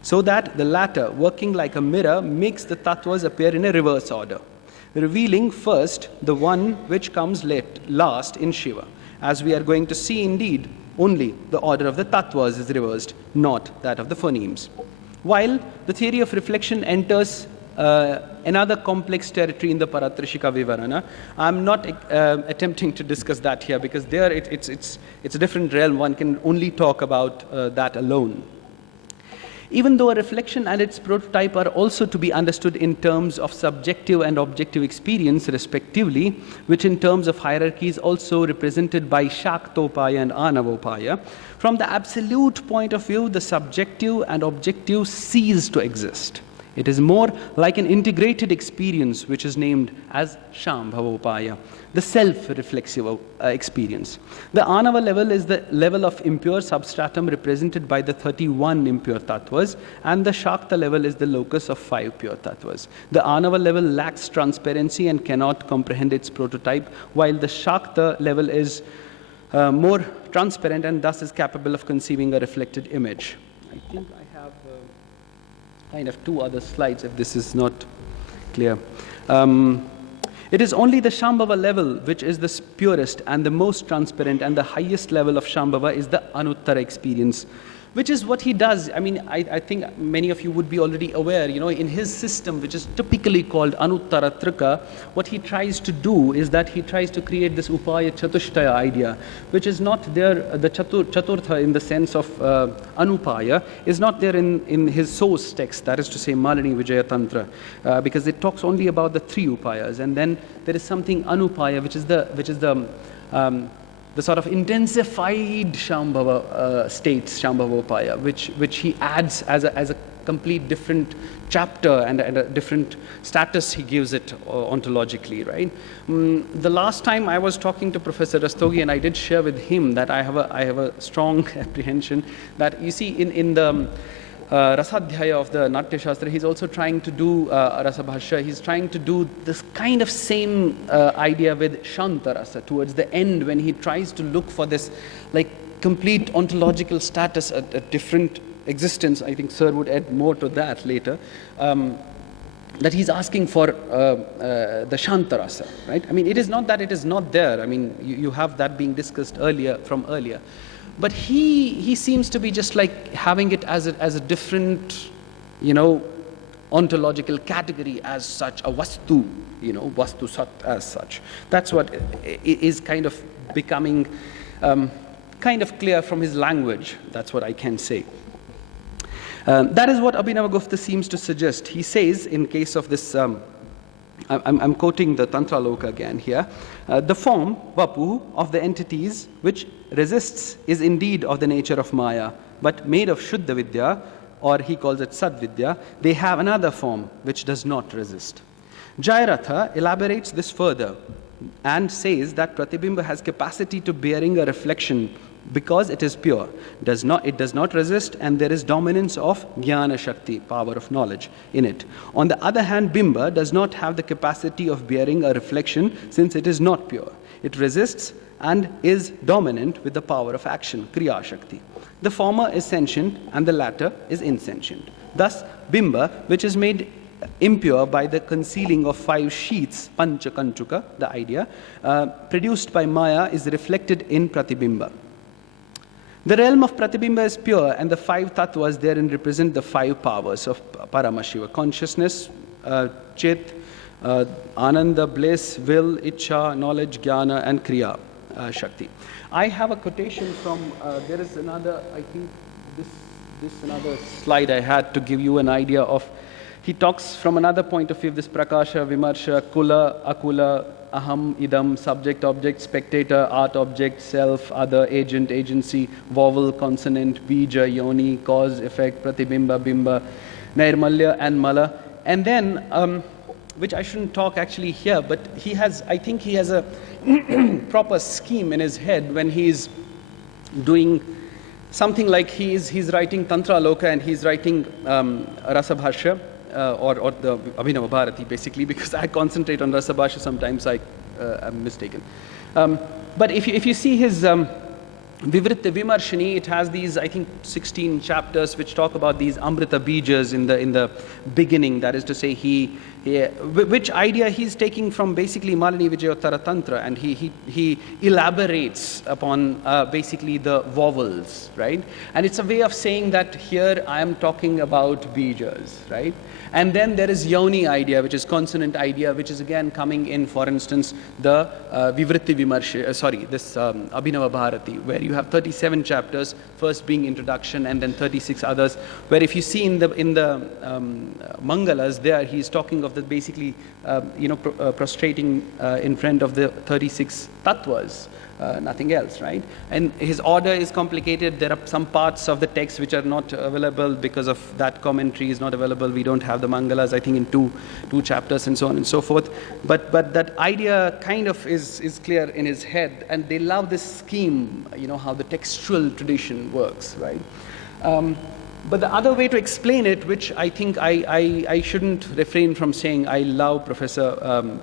so that the latter, working like a mirror, makes the tattvas appear in a reverse order, revealing first the one which comes last in Shiva. As we are going to see, indeed, only the order of the tattvas is reversed, not that of the phonemes. While the theory of reflection enters another complex territory in the Paratrishika Vivarana, I'm not attempting to discuss that here, because there it's a different realm. One can only talk about that alone. Even though a reflection and its prototype are also to be understood in terms of subjective and objective experience, respectively, which in terms of hierarchy is also represented by Shaktopaya and Anavopaya, from the absolute point of view, the subjective and objective cease to exist. It is more like an integrated experience, which is named as Shambhavopaya, the self-reflexive experience. The Anava level is the level of impure substratum represented by the 31 impure tattvas, and the Shakta level is the locus of 5 pure tattvas. The Anava level lacks transparency and cannot comprehend its prototype, while the Shakta level is more transparent and thus is capable of conceiving a reflected image. I think I have kind of 2 other slides if this is not clear. It is only the Shambhava level which is the purest and the most transparent, and the highest level of Shambhava is the Anuttara experience, which is what he does. I mean, I think many of you would be already aware, you know, in his system, which is typically called Anuttara Trika, what he tries to do is that he tries to create this Upaya Chatushtaya idea, which is not there, the Chaturtha in the sense of Anupaya, is not there in his source text, that is to say Malini Vijaya Tantra, because it talks only about the 3 Upayas, and then there is something Anupaya, which is the sort of intensified Shambhava states, Shambhavopaya, which he adds as a complete different chapter and a different status he gives it ontologically, right? The last time I was talking to Professor Rastogi, and I did share with him that I have a strong apprehension that, you see, in the Rasadhyaya of the Natya Shastra, he's also trying to do Rasabhashya. He's trying to do this kind of same idea with Shantarasa towards the end, when he tries to look for this like complete ontological status, a different existence. I think Sir would add more to that later. That he's asking for the Shantarasa, right? I mean, it is not that it is not there. I mean, you have that being discussed earlier. But he seems to be just like having it as a different, you know, ontological category as such, a vastu, you know, vastu sat as such. That's what is kind of becoming kind of clear from his language. That's what I can say. That is what Abhinavagupta seems to suggest. He says, in case of this, I'm quoting the Tantra Loka again here, the form, Vapu, of the entities which resists is indeed of the nature of Maya, but made of Shuddha Vidya, or he calls it Sadvidya, they have another form which does not resist. Jayaratha elaborates this further and says that Pratibimba has capacity to bearing a reflection because it is pure. It does not resist, and there is dominance of jnana shakti, power of knowledge, in it. On the other hand, bimba does not have the capacity of bearing a reflection since it is not pure. It resists and is dominant with the power of action, kriya shakti. The former is sentient and the latter is insentient. Thus, bimba, which is made impure by the concealing of 5 sheaths, pancha kanchuka, the idea, produced by maya, is reflected in pratibimba. The realm of pratibimba is pure, and the 5 tattvas therein represent the 5 powers of Paramashiva: consciousness, chit, ananda, bliss, will, ichha, knowledge, jnana, and kriya shakti. I have a quotation from, there is another, I think this another slide I had to give you an idea of. He talks from another point of view, this prakasha, vimarsha, kula, akula, aham, idam, subject, object, spectator, art, object, self, other, agent, agency, vowel, consonant, bija, yoni, cause, effect, pratibimba, bimba, nairmalya, and mala. And then, which I shouldn't talk actually here, but he has, I think he has a proper scheme in his head when he's doing something like he's writing Tantra Loka and he's writing Rasabhashya. Or the Abhinavgupta, basically, because I concentrate on Rasabhashya, sometimes I'm mistaken. But if you see his Vivritta Vimarshini, it has these, I think, 16 chapters which talk about these Amrita Bijas in the beginning. That is to say, which idea he's taking from basically Malini Vijayottara Tantra, and he elaborates upon basically the vowels, right? And it's a way of saying that here I am talking about Bijas, right? And then there is Yoni idea, which is consonant idea, which is again coming in, for instance, the Vivritti Vimarsha, this Abhinavgupta, where you have 37 chapters, first being introduction and then 36 others, where if you see in the Mangalas there, he's talking of the basically, prostrating in front of the 36 tattvas. Nothing else, right? And his order is complicated. There are some parts of the text which are not available because of that commentary is not available. We don't have the Mangalas, I think, in two chapters and so on and so forth. But that idea kind of is clear in his head, and they love this scheme, how the textual tradition works, right? But the other way to explain it, which I think I shouldn't refrain from saying, I love Professor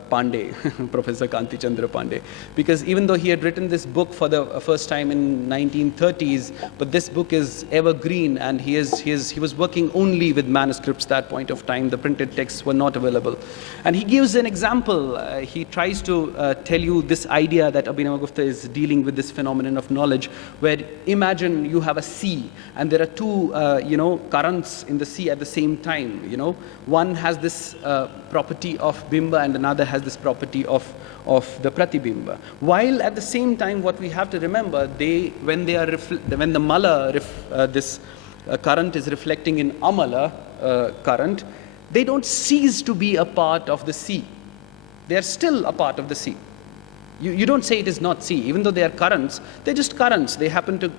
Pandey, Professor Kanti Chandra Pandey, because even though he had written this book for the first time in 1930s, but this book is evergreen, and he was working only with manuscripts at that point of time. The printed texts were not available. And he gives an example. He tries to tell you this idea that Abhinavgupta is dealing with this phenomenon of knowledge, where imagine you have a sea, and there are two currents in the sea at the same time. One has this property of bimba and another has this property of the pratibimba. While at the same time, what we have to remember, when the mala, this current is reflecting in amala current, they don't cease to be a part of the sea. They are still a part of the sea. You don't say it is not sea. Even though they are currents, they're just currents. They happen to,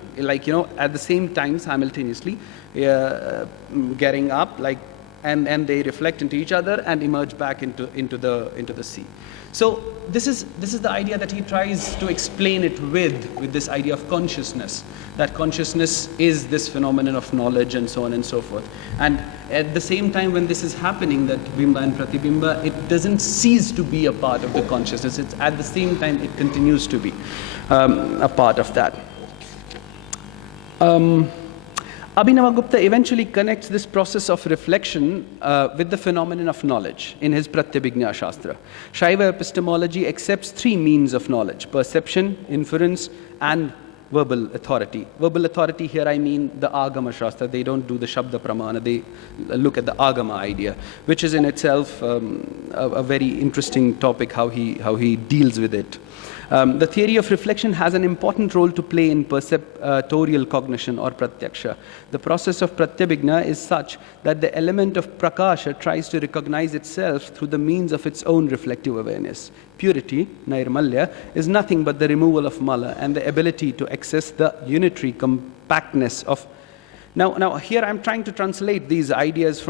at the same time, simultaneously, getting up, and they reflect into each other and emerge back into the sea. So this is the idea that he tries to explain it with this idea of consciousness, that consciousness is this phenomenon of knowledge and so on and so forth. And at the same time, when this is happening, that bimba and pratibimba, it doesn't cease to be a part of the consciousness. It's at the same time, it continues to be a part of that. Abhinavgupta eventually connects this process of reflection with the phenomenon of knowledge in his Pratyabhijna Shastra. Shaiva epistemology accepts 3 means of knowledge: perception, inference, and verbal authority. Verbal authority here, I mean the Agama Shastra. They don't do the Shabda Pramana. They look at the Agama idea, which is in itself a very interesting topic, how he deals with it. The theory of reflection has an important role to play in perceptorial cognition or pratyaksha. The process of pratyabhijna is such that the element of prakasha tries to recognize itself through the means of its own reflective awareness. Purity, nairmalya, is nothing but the removal of mala and the ability to access the unitary compactness of Now here I'm trying to translate these ideas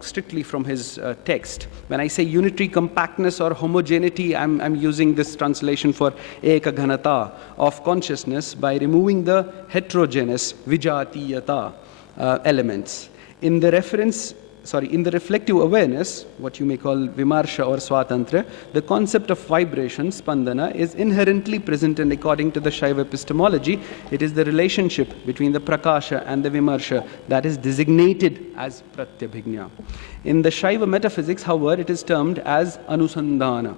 strictly from his text. When I say unitary compactness or homogeneity, I'm using this translation for eka ghanata of consciousness by removing the heterogeneous vijatiyata elements. In the reflective awareness, what you may call vimarsha or swatantra, the concept of vibration, spandana, is inherently present, and according to the Shaiva epistemology, it is the relationship between the prakasha and the vimarsha that is designated as pratyabhignya. In the Shaiva metaphysics, however, it is termed as anusandhana,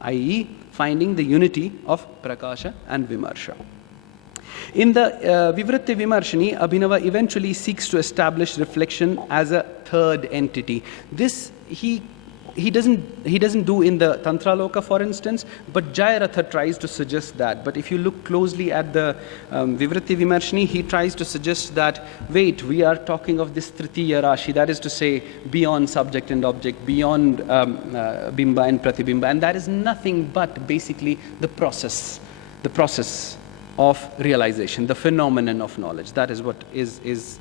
i.e. finding the unity of prakasha and vimarsha. In the Vivritti Vimarshini, Abhinava eventually seeks to establish reflection as a third entity. This he doesn't do in the Tantra Loka, for instance, but Jayaratha tries to suggest that. But if you look closely at the Vivritti Vimarshini, he tries to suggest that, wait, we are talking of this Tritiya Rashi, that is to say, beyond subject and object, beyond Bimba and Pratibimba, and that is nothing but basically the process of realization, the phenomenon of knowledge. That is what is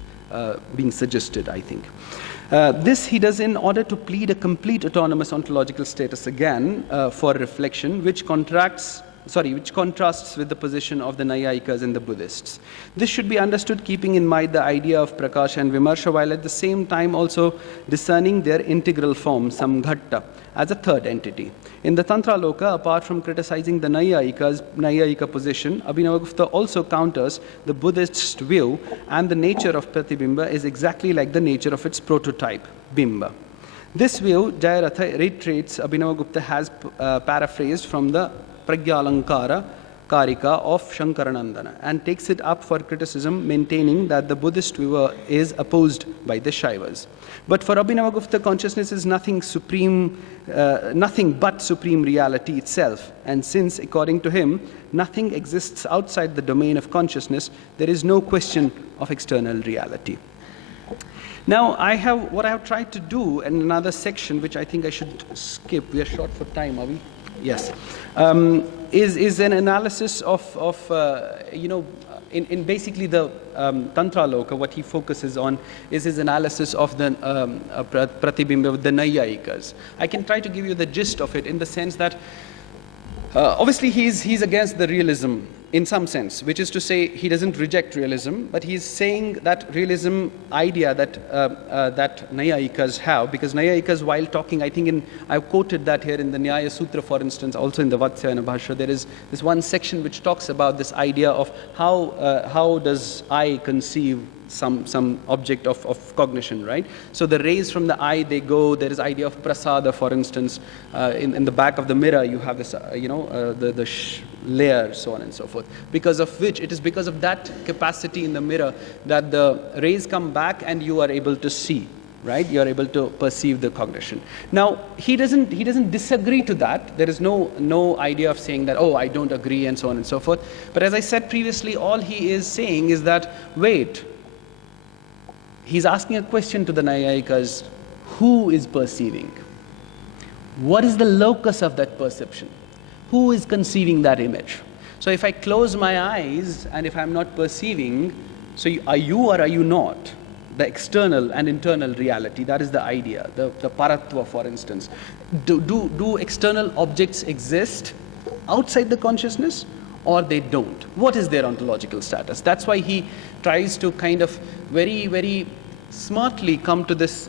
being suggested, I think. This he does in order to plead a complete autonomous ontological status again for reflection, which contrasts with the position of the Nayayikas and the Buddhists. This should be understood keeping in mind the idea of Prakasha and Vimarsha, while at the same time also discerning their integral form, Samghatta, as a third entity. In the Tantra Loka, apart from criticizing the Nayayika position, Abhinavagupta also counters the Buddhist view, and the nature of Pratibimba is exactly like the nature of its prototype, Bimba. This view, Jayaratha reiterates, Abhinavagupta has paraphrased from the Pragyalankara Karika of Shankaranandana and takes it up for criticism, maintaining that the Buddhist view is opposed by the Shaivas. But for Abhinavagupta, consciousness is nothing but supreme reality itself. And since, according to him, nothing exists outside the domain of consciousness, there is no question of external reality. Now, what I have tried to do in another section, which I think I should skip, we are short for time, are we? Yes, is an analysis of in basically the Tantra Loka, what he focuses on is his analysis of the Pratibimba with the Nayayikas. I can try to give you the gist of it in the sense that obviously he's against the realism in some sense, which is to say he doesn't reject realism, but he's saying that realism idea that Nayayikas have, because Nayayikas, while talking, I think I've quoted that here in the Nyaya Sutra, for instance, also in the Vatsyayana Bhashya, there is this one section which talks about this idea of how does I conceive some object of cognition, right? So the rays from the eye, they go, there is idea of prasada, for instance, in the back of the mirror, you have this, layer, so on and so forth, because of which, it is because of that capacity in the mirror that the rays come back and you are able to see, right? You are able to perceive the cognition. Now, he doesn't disagree to that. There is no idea of saying that, oh, I don't agree, and so on and so forth. But as I said previously, all he is saying is that, wait, he's asking a question to the Nayayikas, who is perceiving? What is the locus of that perception? Who is conceiving that image? So if I close my eyes and if I'm not perceiving, so are you or are you not? The external and internal reality, that is the idea, the paratva, for instance. Do external objects exist outside the consciousness, or they don't? What is their ontological status? That's why he tries to kind of very, very smartly come to this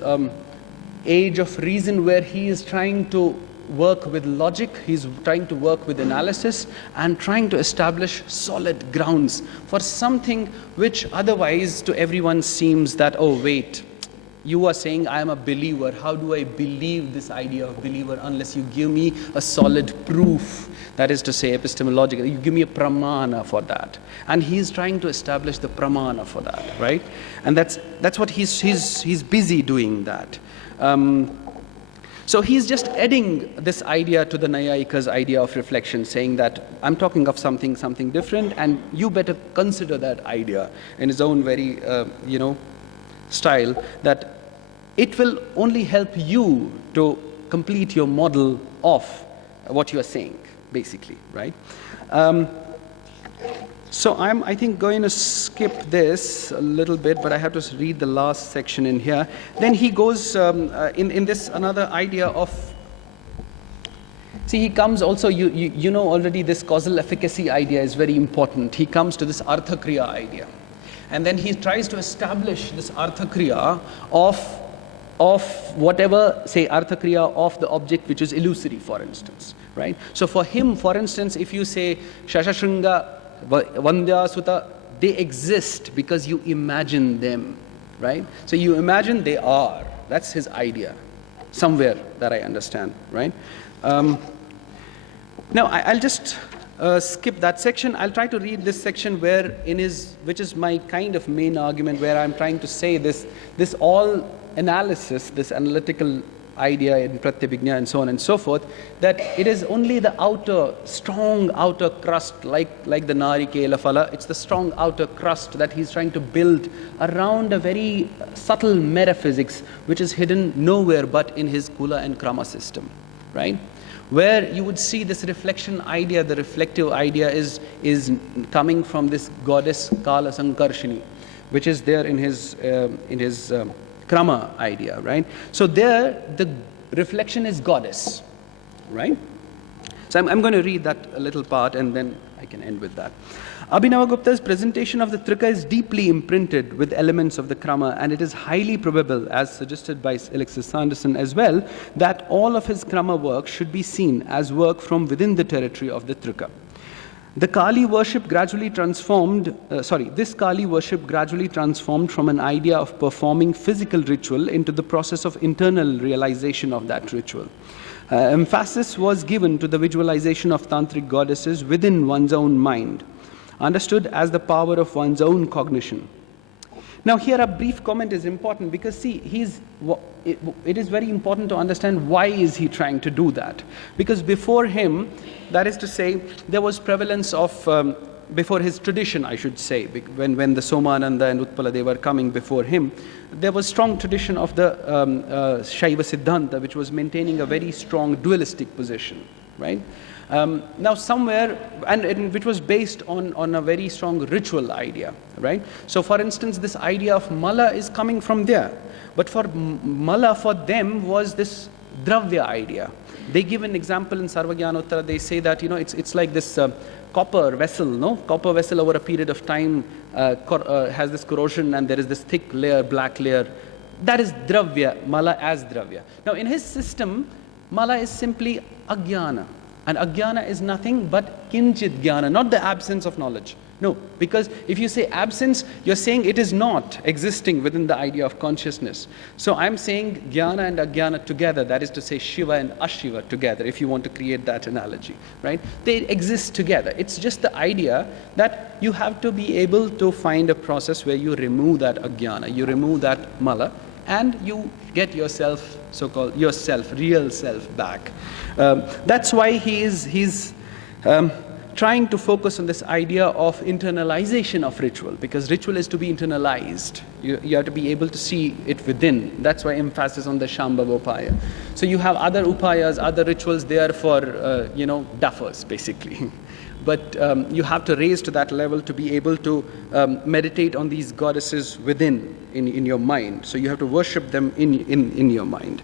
age of reason where he is trying to work with logic, he's trying to work with analysis and trying to establish solid grounds for something which otherwise to everyone seems that, oh wait, you are saying I am a believer. How do I believe this idea of believer unless you give me a solid proof? That is to say, epistemologically, you give me a pramana for that. And he's trying to establish the pramana for that, right? And that's what he's busy doing that. So he's just adding this idea to the Nayayika's idea of reflection, saying that I'm talking of something different, and you better consider that idea in his own very, style, that it will only help you to complete your model of what you are saying, basically, right? So I'm, I think, going to skip this a little bit, but I have to read the last section in here. Then he goes in this another idea of, see, he comes also, you know already this causal efficacy idea is very important. He comes to this artha kriya idea. And then he tries to establish this artha kriya of whatever, say, artha kriya of the object which is illusory, for instance, right? So for him, for instance, if you say Shashashringa, Vandya Sutta, they exist because you imagine them, right? So you imagine they are. That's his idea, somewhere that I understand, right? Now I'll just skip that section. I'll try to read this section where in his, which is my kind of main argument, where I'm trying to say this all analysis, this analytical idea in Pratyabhijna and so on and so forth, that it is only the outer, strong outer crust, like the Narikela Phala, it's the strong outer crust that he's trying to build around a very subtle metaphysics which is hidden nowhere but in his Kula and Krama system, right? Where you would see this reflection idea, the reflective idea is coming from this goddess Kala Sankarshini, which is there in his Krama idea, right? So there, the reflection is goddess, right? So I'm going to read that a little part and then I can end with that. Abhinavagupta's presentation of the Trika is deeply imprinted with elements of the Krama, and it is highly probable, as suggested by Alexis Sanderson as well, that all of his Krama work should be seen as work from within the territory of the Trika. The Kali worship gradually transformed, this Kali worship gradually transformed from an idea of performing physical ritual into the process of internal realization of that ritual. Emphasis was given to the visualization of tantric goddesses within one's own mind, understood as the power of one's own cognition. Now here a brief comment is important because see, it is very important to understand why is he trying to do that. Because before him, that is to say, there was prevalence of, before his tradition I should say, when the Somananda and Utpala, they were coming before him, there was strong tradition of the Shaiva Siddhanta, which was maintaining a very strong dualistic position, right? Now somewhere, and which was based on a very strong ritual idea, right? So for instance, this idea of mala is coming from there. But for mala, for them, was this dravya idea. They give an example in Sarvajnanottara, they say that, you know, it's like this copper vessel, no? Copper vessel over a period of time has this corrosion and there is this thick layer, black layer. That is dravya, mala as dravya. Now in his system, mala is simply ajnana. And ajnana is nothing but kinchit jnana, not the absence of knowledge. No, because if you say absence, you're saying it is not existing within the idea of consciousness. So I'm saying jnana and ajnana together, that is to say Shiva and Ashiva together, if you want to create that analogy, right? They exist together. It's just the idea that you have to be able to find a process where you remove that ajnana, you remove that mala, and you get yourself, so-called yourself, real self back. That's why he's trying to focus on this idea of internalization of ritual, because ritual is to be internalized. You have to be able to see it within. That's why emphasis on the Shambhava Upaya. So you have other upayas, other rituals there for, duffers, basically. But you have to raise to that level to be able to meditate on these goddesses within, in your mind. So you have to worship them in your mind.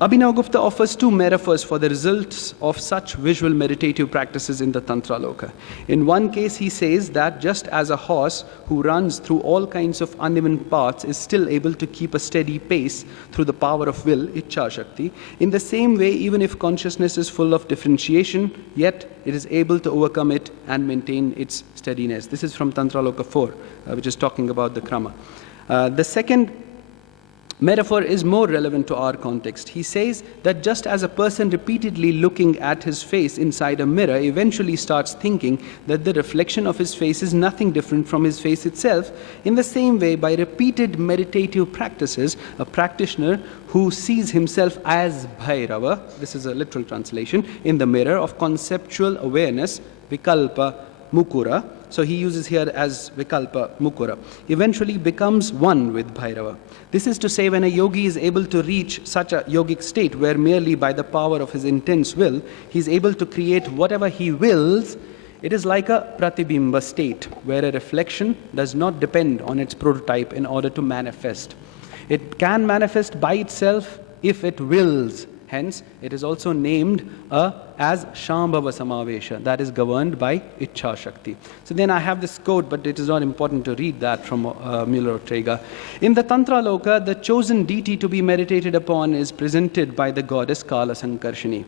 Abhinavgupta offers two metaphors for the results of such visual meditative practices in the Tantra Loka. In one case, he says that just as a horse who runs through all kinds of uneven paths is still able to keep a steady pace through the power of will, Ichcha Shakti, in the same way, even if consciousness is full of differentiation, yet it is able to overcome it and maintain its steadiness. This is from Tantra Loka 4, which is talking about the Krama. The second metaphor is more relevant to our context. He says that just as a person repeatedly looking at his face inside a mirror eventually starts thinking that the reflection of his face is nothing different from his face itself, in the same way, by repeated meditative practices, a practitioner who sees himself as Bhairava, this is a literal translation, in the mirror of conceptual awareness, Vikalpa Mukura, so he uses here as Vikalpa Mukura, eventually becomes one with Bhairava. This is to say, when a yogi is able to reach such a yogic state where merely by the power of his intense will, he is able to create whatever he wills, It is like a pratibimba state, where a reflection does not depend on its prototype in order to manifest. It can manifest by itself if it wills. Hence, it is also named as Shambhava Samavesha, that is governed by Ichha Shakti. So then I have this quote, but it is not important to read that from Müller-Ortega. In the Tantra Loka, the chosen deity to be meditated upon is presented by the goddess Kala Sankarshini.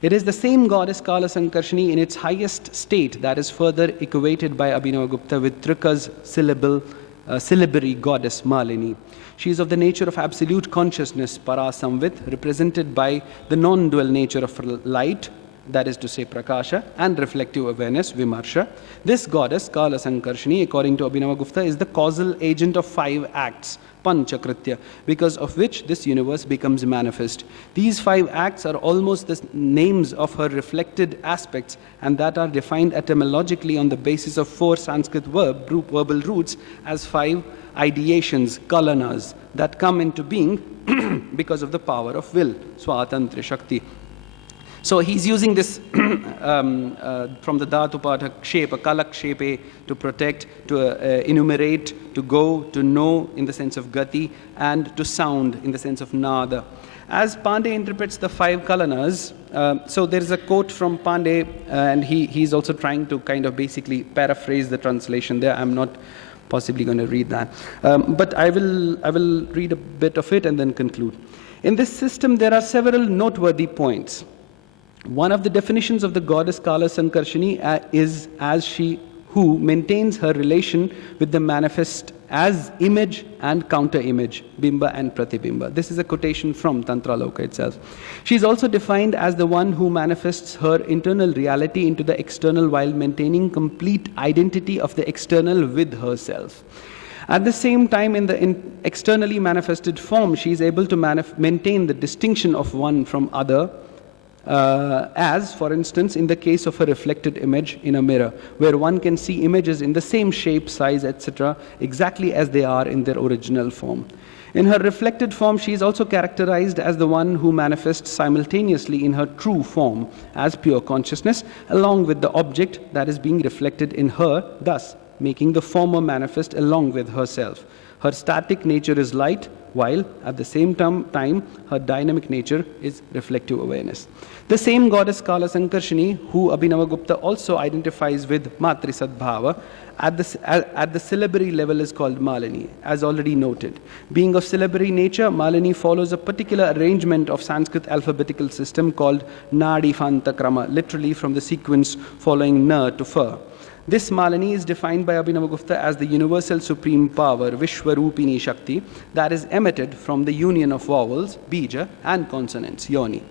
It is the same goddess Kala Sankarshini in its highest state that is further equated by Abhinavagupta with Trika's syllabary goddess Malini. She is of the nature of absolute consciousness, Parasamvit, represented by the non-dual nature of light, that is to say Prakasha, and reflective awareness, Vimarsha. This goddess, Kala Sankarshini, according to Abhinavagupta, is the causal agent of 5 acts, Panchakritya, because of which this universe becomes manifest. These 5 acts are almost the names of her reflected aspects, and that are defined etymologically on the basis of 4 Sanskrit verbal roots as 5 ideations, kalanas, that come into being because of the power of will, Swatantra Shakti. So he's using this from the Dhatu Patha Kshepa, Kalak Kshepe, to protect, to enumerate, to go, to know in the sense of Gati, and to sound in the sense of Nada. As Pandey interprets the 5 kalanas, so there is a quote from Pandey, and he's also trying to kind of basically paraphrase the translation there. I'm not possibly going to read that. But I will read a bit of it and then conclude. In this system, there are several noteworthy points. One of the definitions of the goddess Kala Sankarshini is as she who maintains her relation with the manifest as image and counter-image, Bimba and Pratibimba. This is a quotation from Tantra Loka itself. She is also defined as the one who manifests her internal reality into the external while maintaining complete identity of the external with herself. At the same time, in the externally manifested form, she is able to maintain the distinction of one from other, as, for instance, in the case of a reflected image in a mirror, where one can see images in the same shape, size, etc., exactly as they are in their original form. In her reflected form, she is also characterized as the one who manifests simultaneously in her true form as pure consciousness, along with the object that is being reflected in her, thus making the former manifest along with herself. Her static nature is light, while at the same time her dynamic nature is reflective awareness. The same goddess Kala Sankarshini, who Abhinavagupta also identifies with Matri Sadbhava, at the syllabary level is called Malini, as already noted. Being of syllabary nature, Malini follows a particular arrangement of Sanskrit alphabetical system called Nadi Fanta Krama, literally from the sequence following Na to Fa. This Malini is defined by Abhinavagupta as the universal supreme power, Vishwarupini Shakti, that is emitted from the union of vowels, Bija, and consonants, Yoni.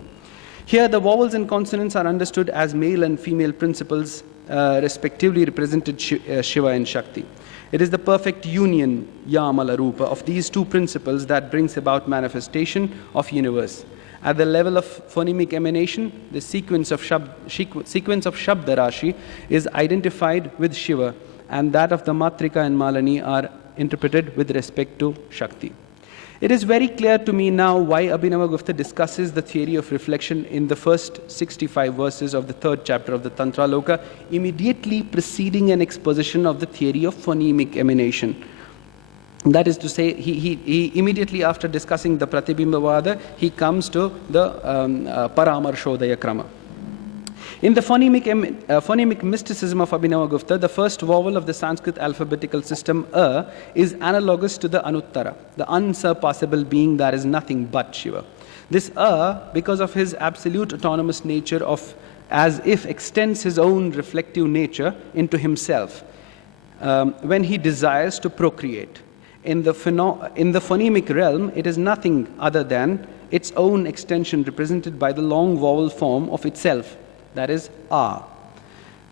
Here, the vowels and consonants are understood as male and female principles, respectively represented Shiva and Shakti. It is the perfect union, Yamala Rupa, of these two principles that brings about manifestation of universe. At the level of phonemic emanation, the sequence of Shabda Rashi is identified with Shiva, and that of the Matrika and Malini are interpreted with respect to Shakti. It is very clear to me now why Abhinavagupta discusses the theory of reflection in the first 65 verses of the 3rd chapter of the Tantra Loka, immediately preceding an exposition of the theory of phonemic emanation. That is to say, he immediately after discussing the Pratibimbavada, he comes to the Paramarshodaya Krama. In the phonemic mysticism of Abhinavagupta, the first vowel of the Sanskrit alphabetical system, A, is analogous to the Anuttara, the unsurpassable being that is nothing but Shiva. This A, because of his absolute autonomous nature as if extends his own reflective nature into himself when he desires to procreate. In the phonemic realm, it is nothing other than its own extension represented by the long vowel form of itself, that is A.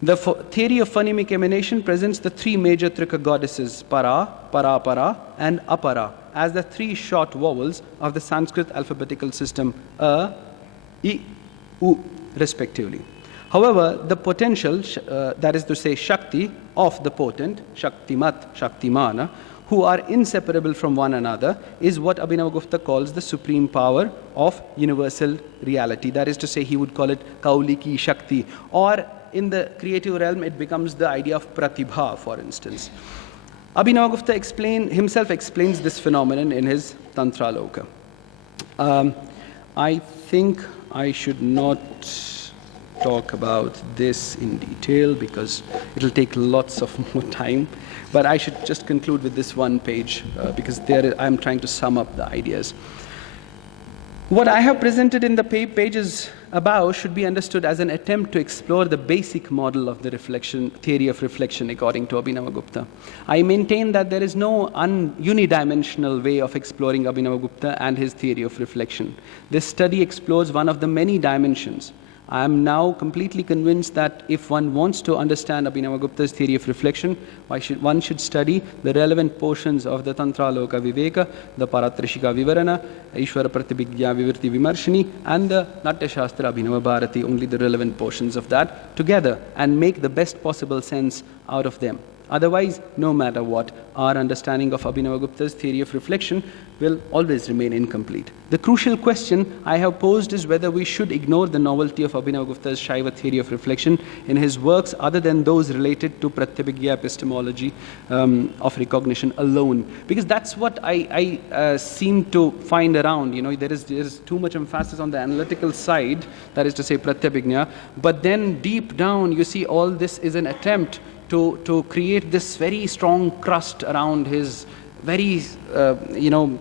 The theory of phonemic emanation presents the 3 major Trika goddesses, Para, Parapara, and Apara, as the 3 short vowels of the Sanskrit alphabetical system, A, I, U, respectively. However, the potential, that is to say Shakti, of the potent, Shaktimat, Shaktimana, who are inseparable from one another, is what Abhinavagupta calls the supreme power of universal reality. That is to say, he would call it Kauliki Shakti, or in the creative realm, it becomes the idea of pratibha, for instance. Abhinavgupta himself explains this phenomenon in his Tantra Loka. I think I should not talk about this in detail because it'll take lots of more time, but I should just conclude with this one page because there I'm trying to sum up the ideas. What I have presented in the pages above should be understood as an attempt to explore the basic model of the theory of reflection according to Abhinavagupta. I maintain that there is no unidimensional way of exploring Abhinavagupta and his theory of reflection. This study explores one of the many dimensions. I am now completely convinced that if one wants to understand Abhinavagupta's theory of reflection, one should study the relevant portions of the Tantra Loka Viveka, the Paratrishika Vivarana, Ishvara Pratibhigya Vivirti Vimarshini, and the Natya Shastra Abhinava Bharati, only the relevant portions of that, together and make the best possible sense out of them. Otherwise, no matter what, our understanding of Abhinavagupta's theory of reflection will always remain incomplete. The crucial question I have posed is whether we should ignore the novelty of Abhinavagupta's Shaiva theory of reflection in his works other than those related to Pratyabhigya epistemology of recognition alone. Because that's what I seem to find around. You know, there is too much emphasis on the analytical side, that is to say Pratyabhigya, but then deep down you see all this is an attempt to create this very strong crust around his very,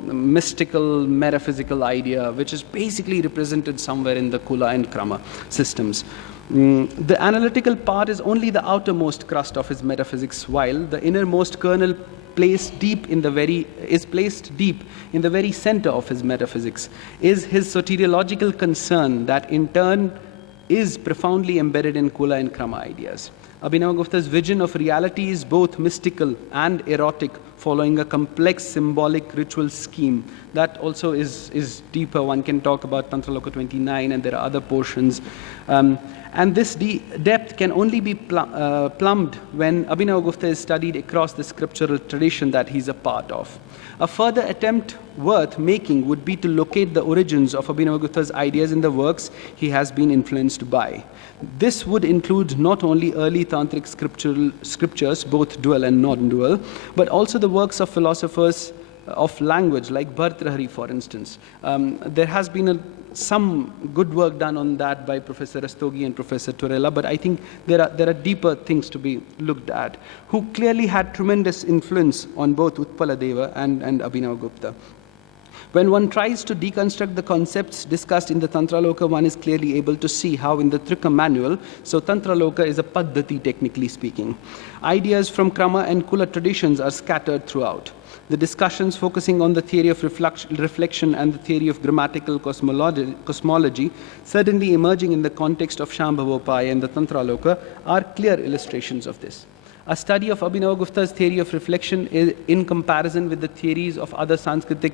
mystical, metaphysical idea, which is basically represented somewhere in the Kula and Krama systems. The analytical part is only the outermost crust of his metaphysics, while the innermost kernel is placed deep in the very center of his metaphysics, is his soteriological concern that in turn is profoundly embedded in Kula and Krama ideas. Abhinavagupta's vision of reality is both mystical and erotic, following a complex symbolic ritual scheme. That also is deeper. One can talk about Tantra Loka 29, and there are other portions. And this depth can only be plumbed when Abhinavagupta is studied across the scriptural tradition that he's a part of. A further attempt worth making would be to locate the origins of Abhinavagupta's ideas in the works he has been influenced by. This would include not only early tantric scriptures, both dual and non-dual, but also the works of philosophers of language, like Bhartrhari, for instance. There has been some good work done on that by Professor Rastogi and Professor Torella, but I think there are deeper things to be looked at, who clearly had tremendous influence on both Utpaladeva and Abhinavagupta. When one tries to deconstruct the concepts discussed in the Tantra Loka, one is clearly able to see how in the Trika manual, so Tantra Loka is a Paddhati technically speaking, ideas from Krama and Kula traditions are scattered throughout. The discussions focusing on the theory of reflection and the theory of grammatical cosmology, certainly emerging in the context of Shambhavopaya and the Tantra Loka, are clear illustrations of this. A study of Abhinavagupta's theory of reflection in comparison with the theories of other Sanskritic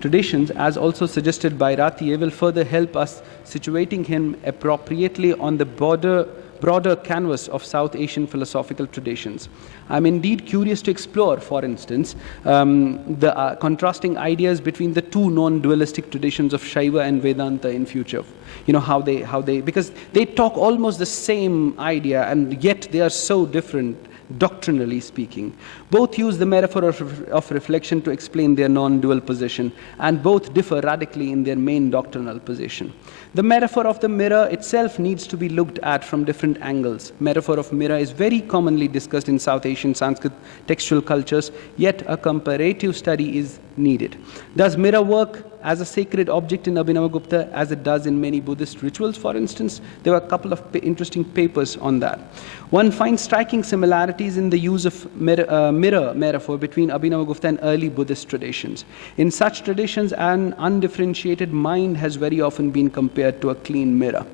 traditions, as also suggested by Ratiye, will further help us situating him appropriately on the broader canvas of South Asian philosophical traditions. I'm indeed curious to explore, for instance, the contrasting ideas between the two non-dualistic traditions of Shaiva and Vedanta in future. You know, how they, because they talk almost the same idea and yet they are so different, doctrinally speaking. Both use the metaphor of reflection to explain their non-dual position, and both differ radically in their main doctrinal position. The metaphor of the mirror itself needs to be looked at from different angles. Metaphor of mirror is very commonly discussed in South Asian Sanskrit textual cultures, yet a comparative study is needed. Does mirror work as a sacred object in Abhinavagupta as it does in many Buddhist rituals, for instance? There were a couple of interesting papers on that. One finds striking similarities in the use of mirror metaphor between Abhinavagupta and early Buddhist traditions. In such traditions, an undifferentiated mind has very often been compared to a clean mirror.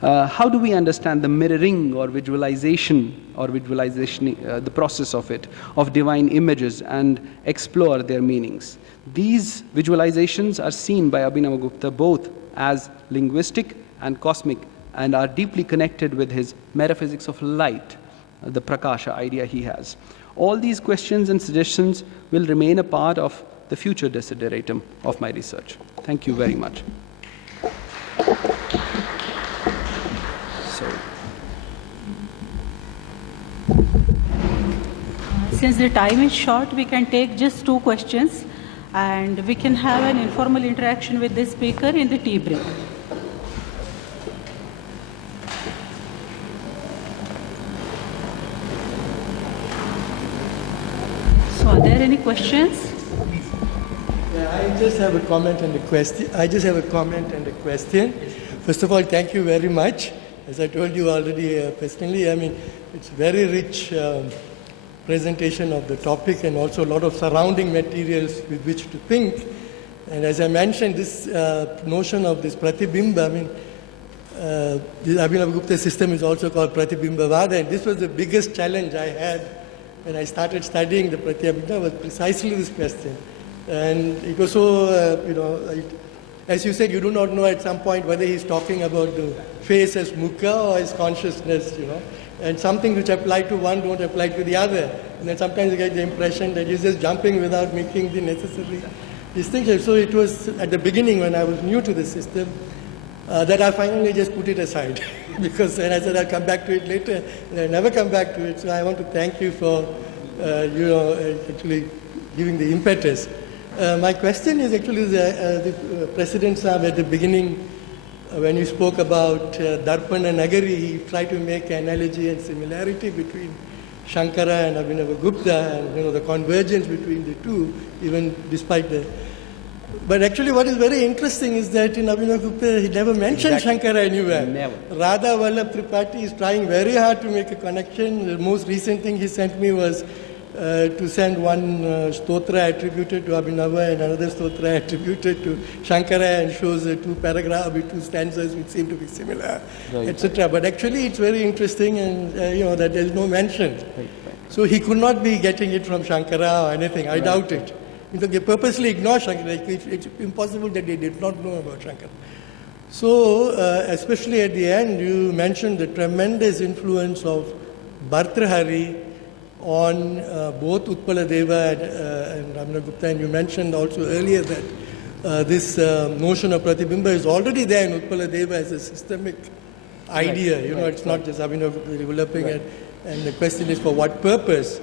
How do we understand the mirroring or visualization, the process of it, of divine images and explore their meanings? These visualizations are seen by Abhinavagupta both as linguistic and cosmic, and are deeply connected with his metaphysics of light, the Prakasha idea he has. All these questions and suggestions will remain a part of the future desideratum of my research. Thank you very much. So. Since the time is short, we can take just 2 questions and we can have an informal interaction with the speaker in the tea break. So are there any questions? Yeah, I just have a comment and a question. First of all, thank you very much. As I told you already personally, I mean, it's very rich presentation of the topic and also a lot of surrounding materials with which to think. And as I mentioned, this notion of this pratibimba, I mean, the Abhinavgupta system is also called Pratibimbavada, and this was the biggest challenge I had when I started studying the Pratyabhijna, was precisely this question. And it was so, as you said, you do not know at some point whether he's talking about the face as mukha or as consciousness, and some things which apply to one don't apply to the other. And then sometimes you get the impression that he's just jumping without making the necessary distinction. So it was at the beginning when I was new to the system that I finally just put it aside. Because then I said I'll come back to it later, and I never come back to it. So I want to thank you for, actually giving the impetus. My question is actually the President Saab at the beginning, when you spoke about Darpana Nagari, he tried to make an analogy and similarity between Shankara and Abhinavagupta, and the convergence between the two, even despite the. But actually, what is very interesting is that in Abhinavagupta, he never mentioned Shankara anywhere. Never. Radha Vallabh Tripathi is trying very hard to make a connection. The most recent thing he sent me was to send one stotra attributed to Abhinava and another stotra attributed to Shankara, and shows 2 paragraphs, 2 stanzas which seem to be similar, right, etc. But actually it's very interesting, and that there is no mention. Right. So he could not be getting it from Shankara or anything. I doubt it. In fact, they purposely ignore Shankara. It's impossible that they did not know about Shankara. So, especially at the end, you mentioned the tremendous influence of Bhartrhari on both Utpaladeva and Abhinavagupta, and you mentioned also earlier that this notion of Pratibimba is already there in Utpaladeva as a systemic idea. Right, it's not just Abhinavagupta developing it, and the question is for what purpose.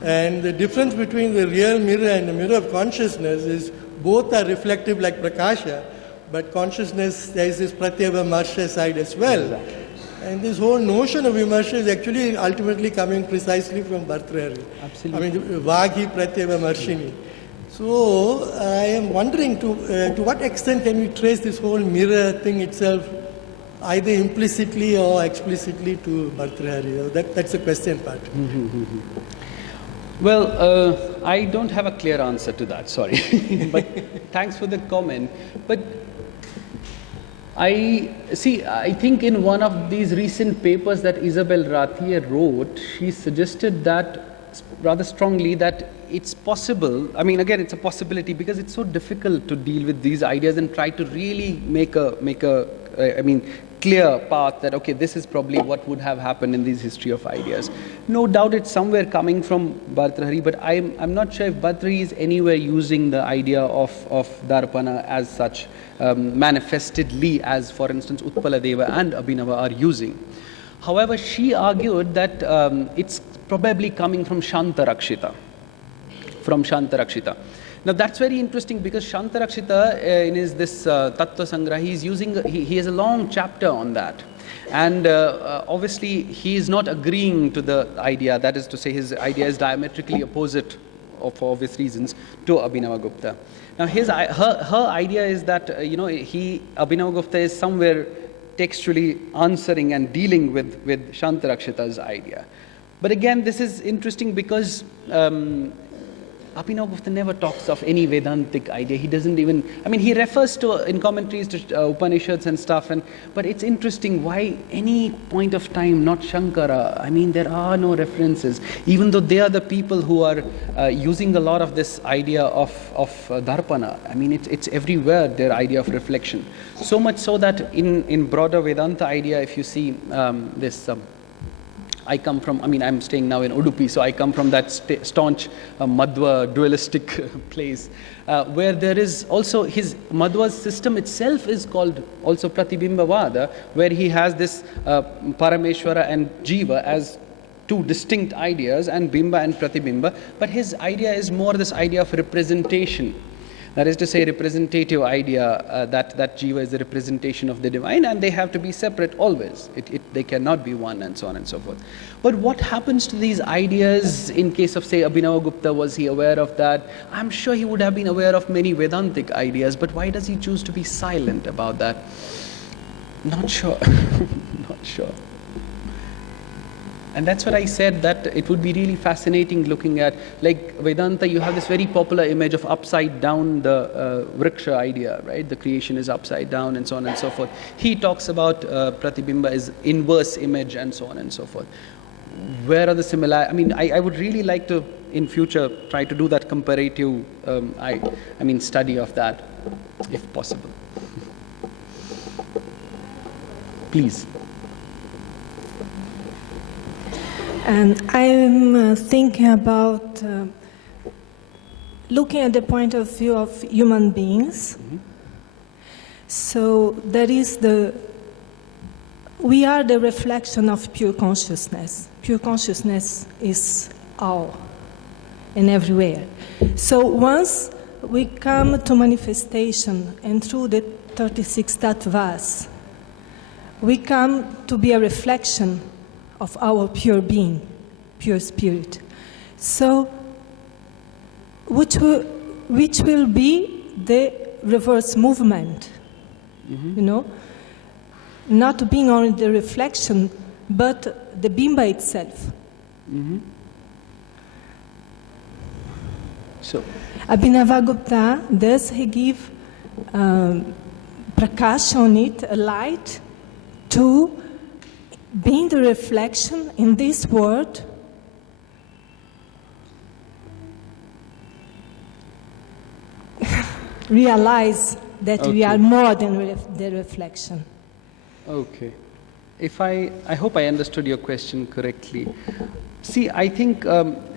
And the difference between the real mirror and the mirror of consciousness is both are reflective like Prakasha, but consciousness, there is this Pratyava Marsha side as well. Exactly. And this whole notion of Vimarsha is actually ultimately coming precisely from Bhartrhari. Absolutely. I mean, Vaghi Pratyava Marshini. So, I am wondering to what extent can we trace this whole mirror thing itself, either implicitly or explicitly to Bhartrhari? That's the question part. Well, I don't have a clear answer to that, sorry. But thanks for the comment. But I think in one of these recent papers that Isabel Rathier wrote, she suggested that rather strongly that it's possible, I mean, again, it's a possibility because it's so difficult to deal with these ideas and try to really make a clear path that, okay, this is probably what would have happened in this history of ideas. No doubt it's somewhere coming from Bhartrhari, but I'm not sure if Bhartrhari is anywhere using the idea of Darpana as such, manifestedly as, for instance, Utpaladeva and Abhinava are using. However, she argued that it's probably coming from Shantarakshita. Now that's very interesting because Shantarakshita in his Tattva Sangraha, he has a long chapter on that. And obviously he is not agreeing to the idea, that is to say his idea is diametrically opposite, for obvious reasons, to Abhinavagupta. Now her idea is that Abhinavagupta is somewhere textually answering and dealing with Shantarakshita's idea. But again, this is interesting because Abhinavagupta never talks of any Vedantic idea. He doesn't even, he refers to, in commentaries to Upanishads and stuff, but it's interesting why any point of time, not Shankara, there are no references, even though they are the people who are using a lot of this idea of Darpana. It's everywhere, their idea of reflection. So much so that in broader Vedanta idea, if you see I come from, I'm staying now in Udupi, so I come from that staunch Madhva dualistic place, where there is also his Madhva's system itself is called also Pratibimbavada, where he has this Parameshwara and Jiva as two distinct ideas, and Bimba and Pratibimba, but his idea is more this idea of representation. That is to say, representative idea that Jiva is the representation of the divine, and they have to be separate always. They cannot be one, and so on and so forth. But what happens to these ideas in case of, say, Abhinavgupta? Was he aware of that? I'm sure he would have been aware of many Vedantic ideas, but why does he choose to be silent about that? Not sure. Not sure. And that's what I said, that it would be really fascinating looking at, like Vedanta, you have this very popular image of upside down, the vriksha idea, right? The creation is upside down, and so on and so forth. He talks about Pratibimba as inverse image, and so on and so forth. Where are the similarities? I mean, I would really like to, in future, try to do that comparative, study of that, if possible. Please. And I'm thinking about looking at the point of view of human beings. Mm-hmm. So there is we are the reflection of pure consciousness. Pure consciousness is all and everywhere. So once we come to manifestation and through the 36 tattvas, we come to be a reflection of our pure being, pure spirit. So, which will be the reverse movement, you know? Not being only the reflection, but the Bimba itself. So, Abhinavgupta, does he give prakash on it, a light, to being the reflection in this world? Realize that we are more than the reflection. okay. I hope I understood your question correctly. See, I think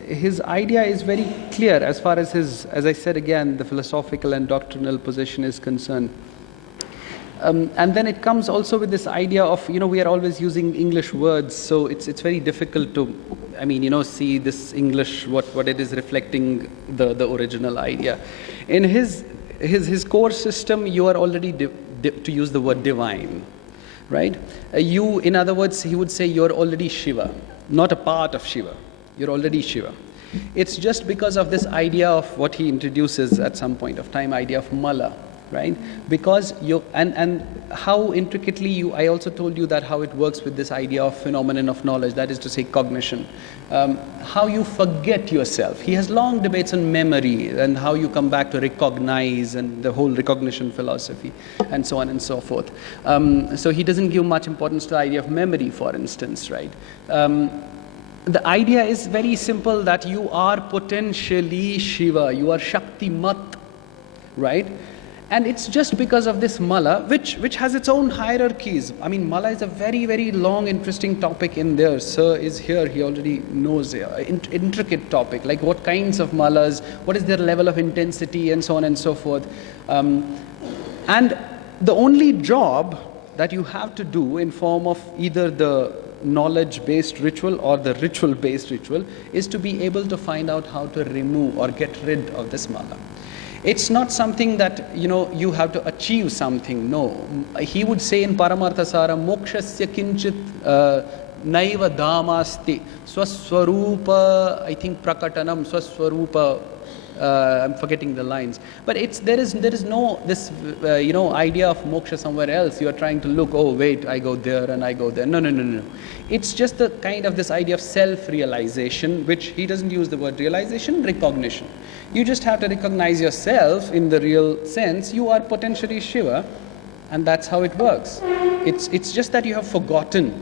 his idea is very clear as far as as I said again, the philosophical and doctrinal position is concerned. And then it comes also with this idea of, we are always using English words, so it's very difficult to, see this English, what it is reflecting the original idea. In his core system, you are already, to use the word divine, right? In other words, he would say you're already Shiva, not a part of Shiva. You're already Shiva. It's just because of this idea of what he introduces at some point of time, idea of mala. Right? Because and how intricately I also told you that how it works with this idea of phenomenon of knowledge, that is to say cognition. How you forget yourself. He has long debates on memory and how you come back to recognize and the whole recognition philosophy and so on and so forth. So he doesn't give much importance to the idea of memory, for instance, right? The idea is very simple, that you are potentially Shiva, you are Shakti Mat, right? And it's just because of this mala, which has its own hierarchies. Mala is a very, very long, interesting topic in there. Sir is here, he already knows intricate topic, like what kinds of malas, what is their level of intensity, and so on and so forth. And the only job that you have to do in form of either the knowledge-based ritual or the ritual-based ritual is to be able to find out how to remove or get rid of this mala. It's not something that, you have to achieve something. No. He would say in Paramarthasara, mokshasya kinchit naiva dhamasti swaswarupa, I think prakatanam swaswarupa, I'm forgetting the lines. But there is no this idea of moksha somewhere else. You are trying to look, oh wait, I go there and I go there. No. It's just the kind of this idea of self-realization, which he doesn't use the word realization, recognition. You just have to recognize yourself in the real sense. You are potentially Shiva, and that's how it works. It's just that you have forgotten,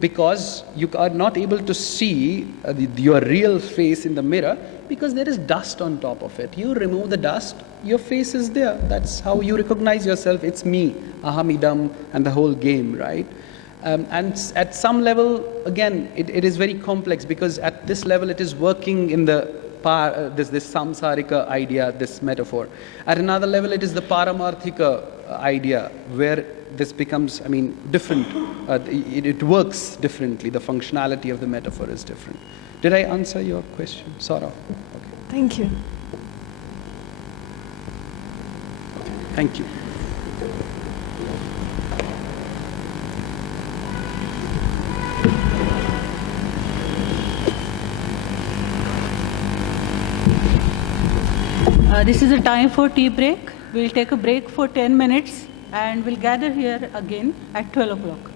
because you are not able to see your real face in the mirror, because there is dust on top of it. You remove the dust, your face is there. That's how you recognize yourself. It's me, ahamidam, and the whole game, right? And at some level, again, it is very complex, because at this level it is working in the this samsarika idea, this metaphor. At another level, it is the paramarthika idea where this becomes, I mean, different. It works differently. The functionality of the metaphor is different. Did I answer your question? Sort of. Okay. Thank you. Thank you. This is a time for tea break. We'll take a break for 10 minutes and we'll gather here again at 12 o'clock.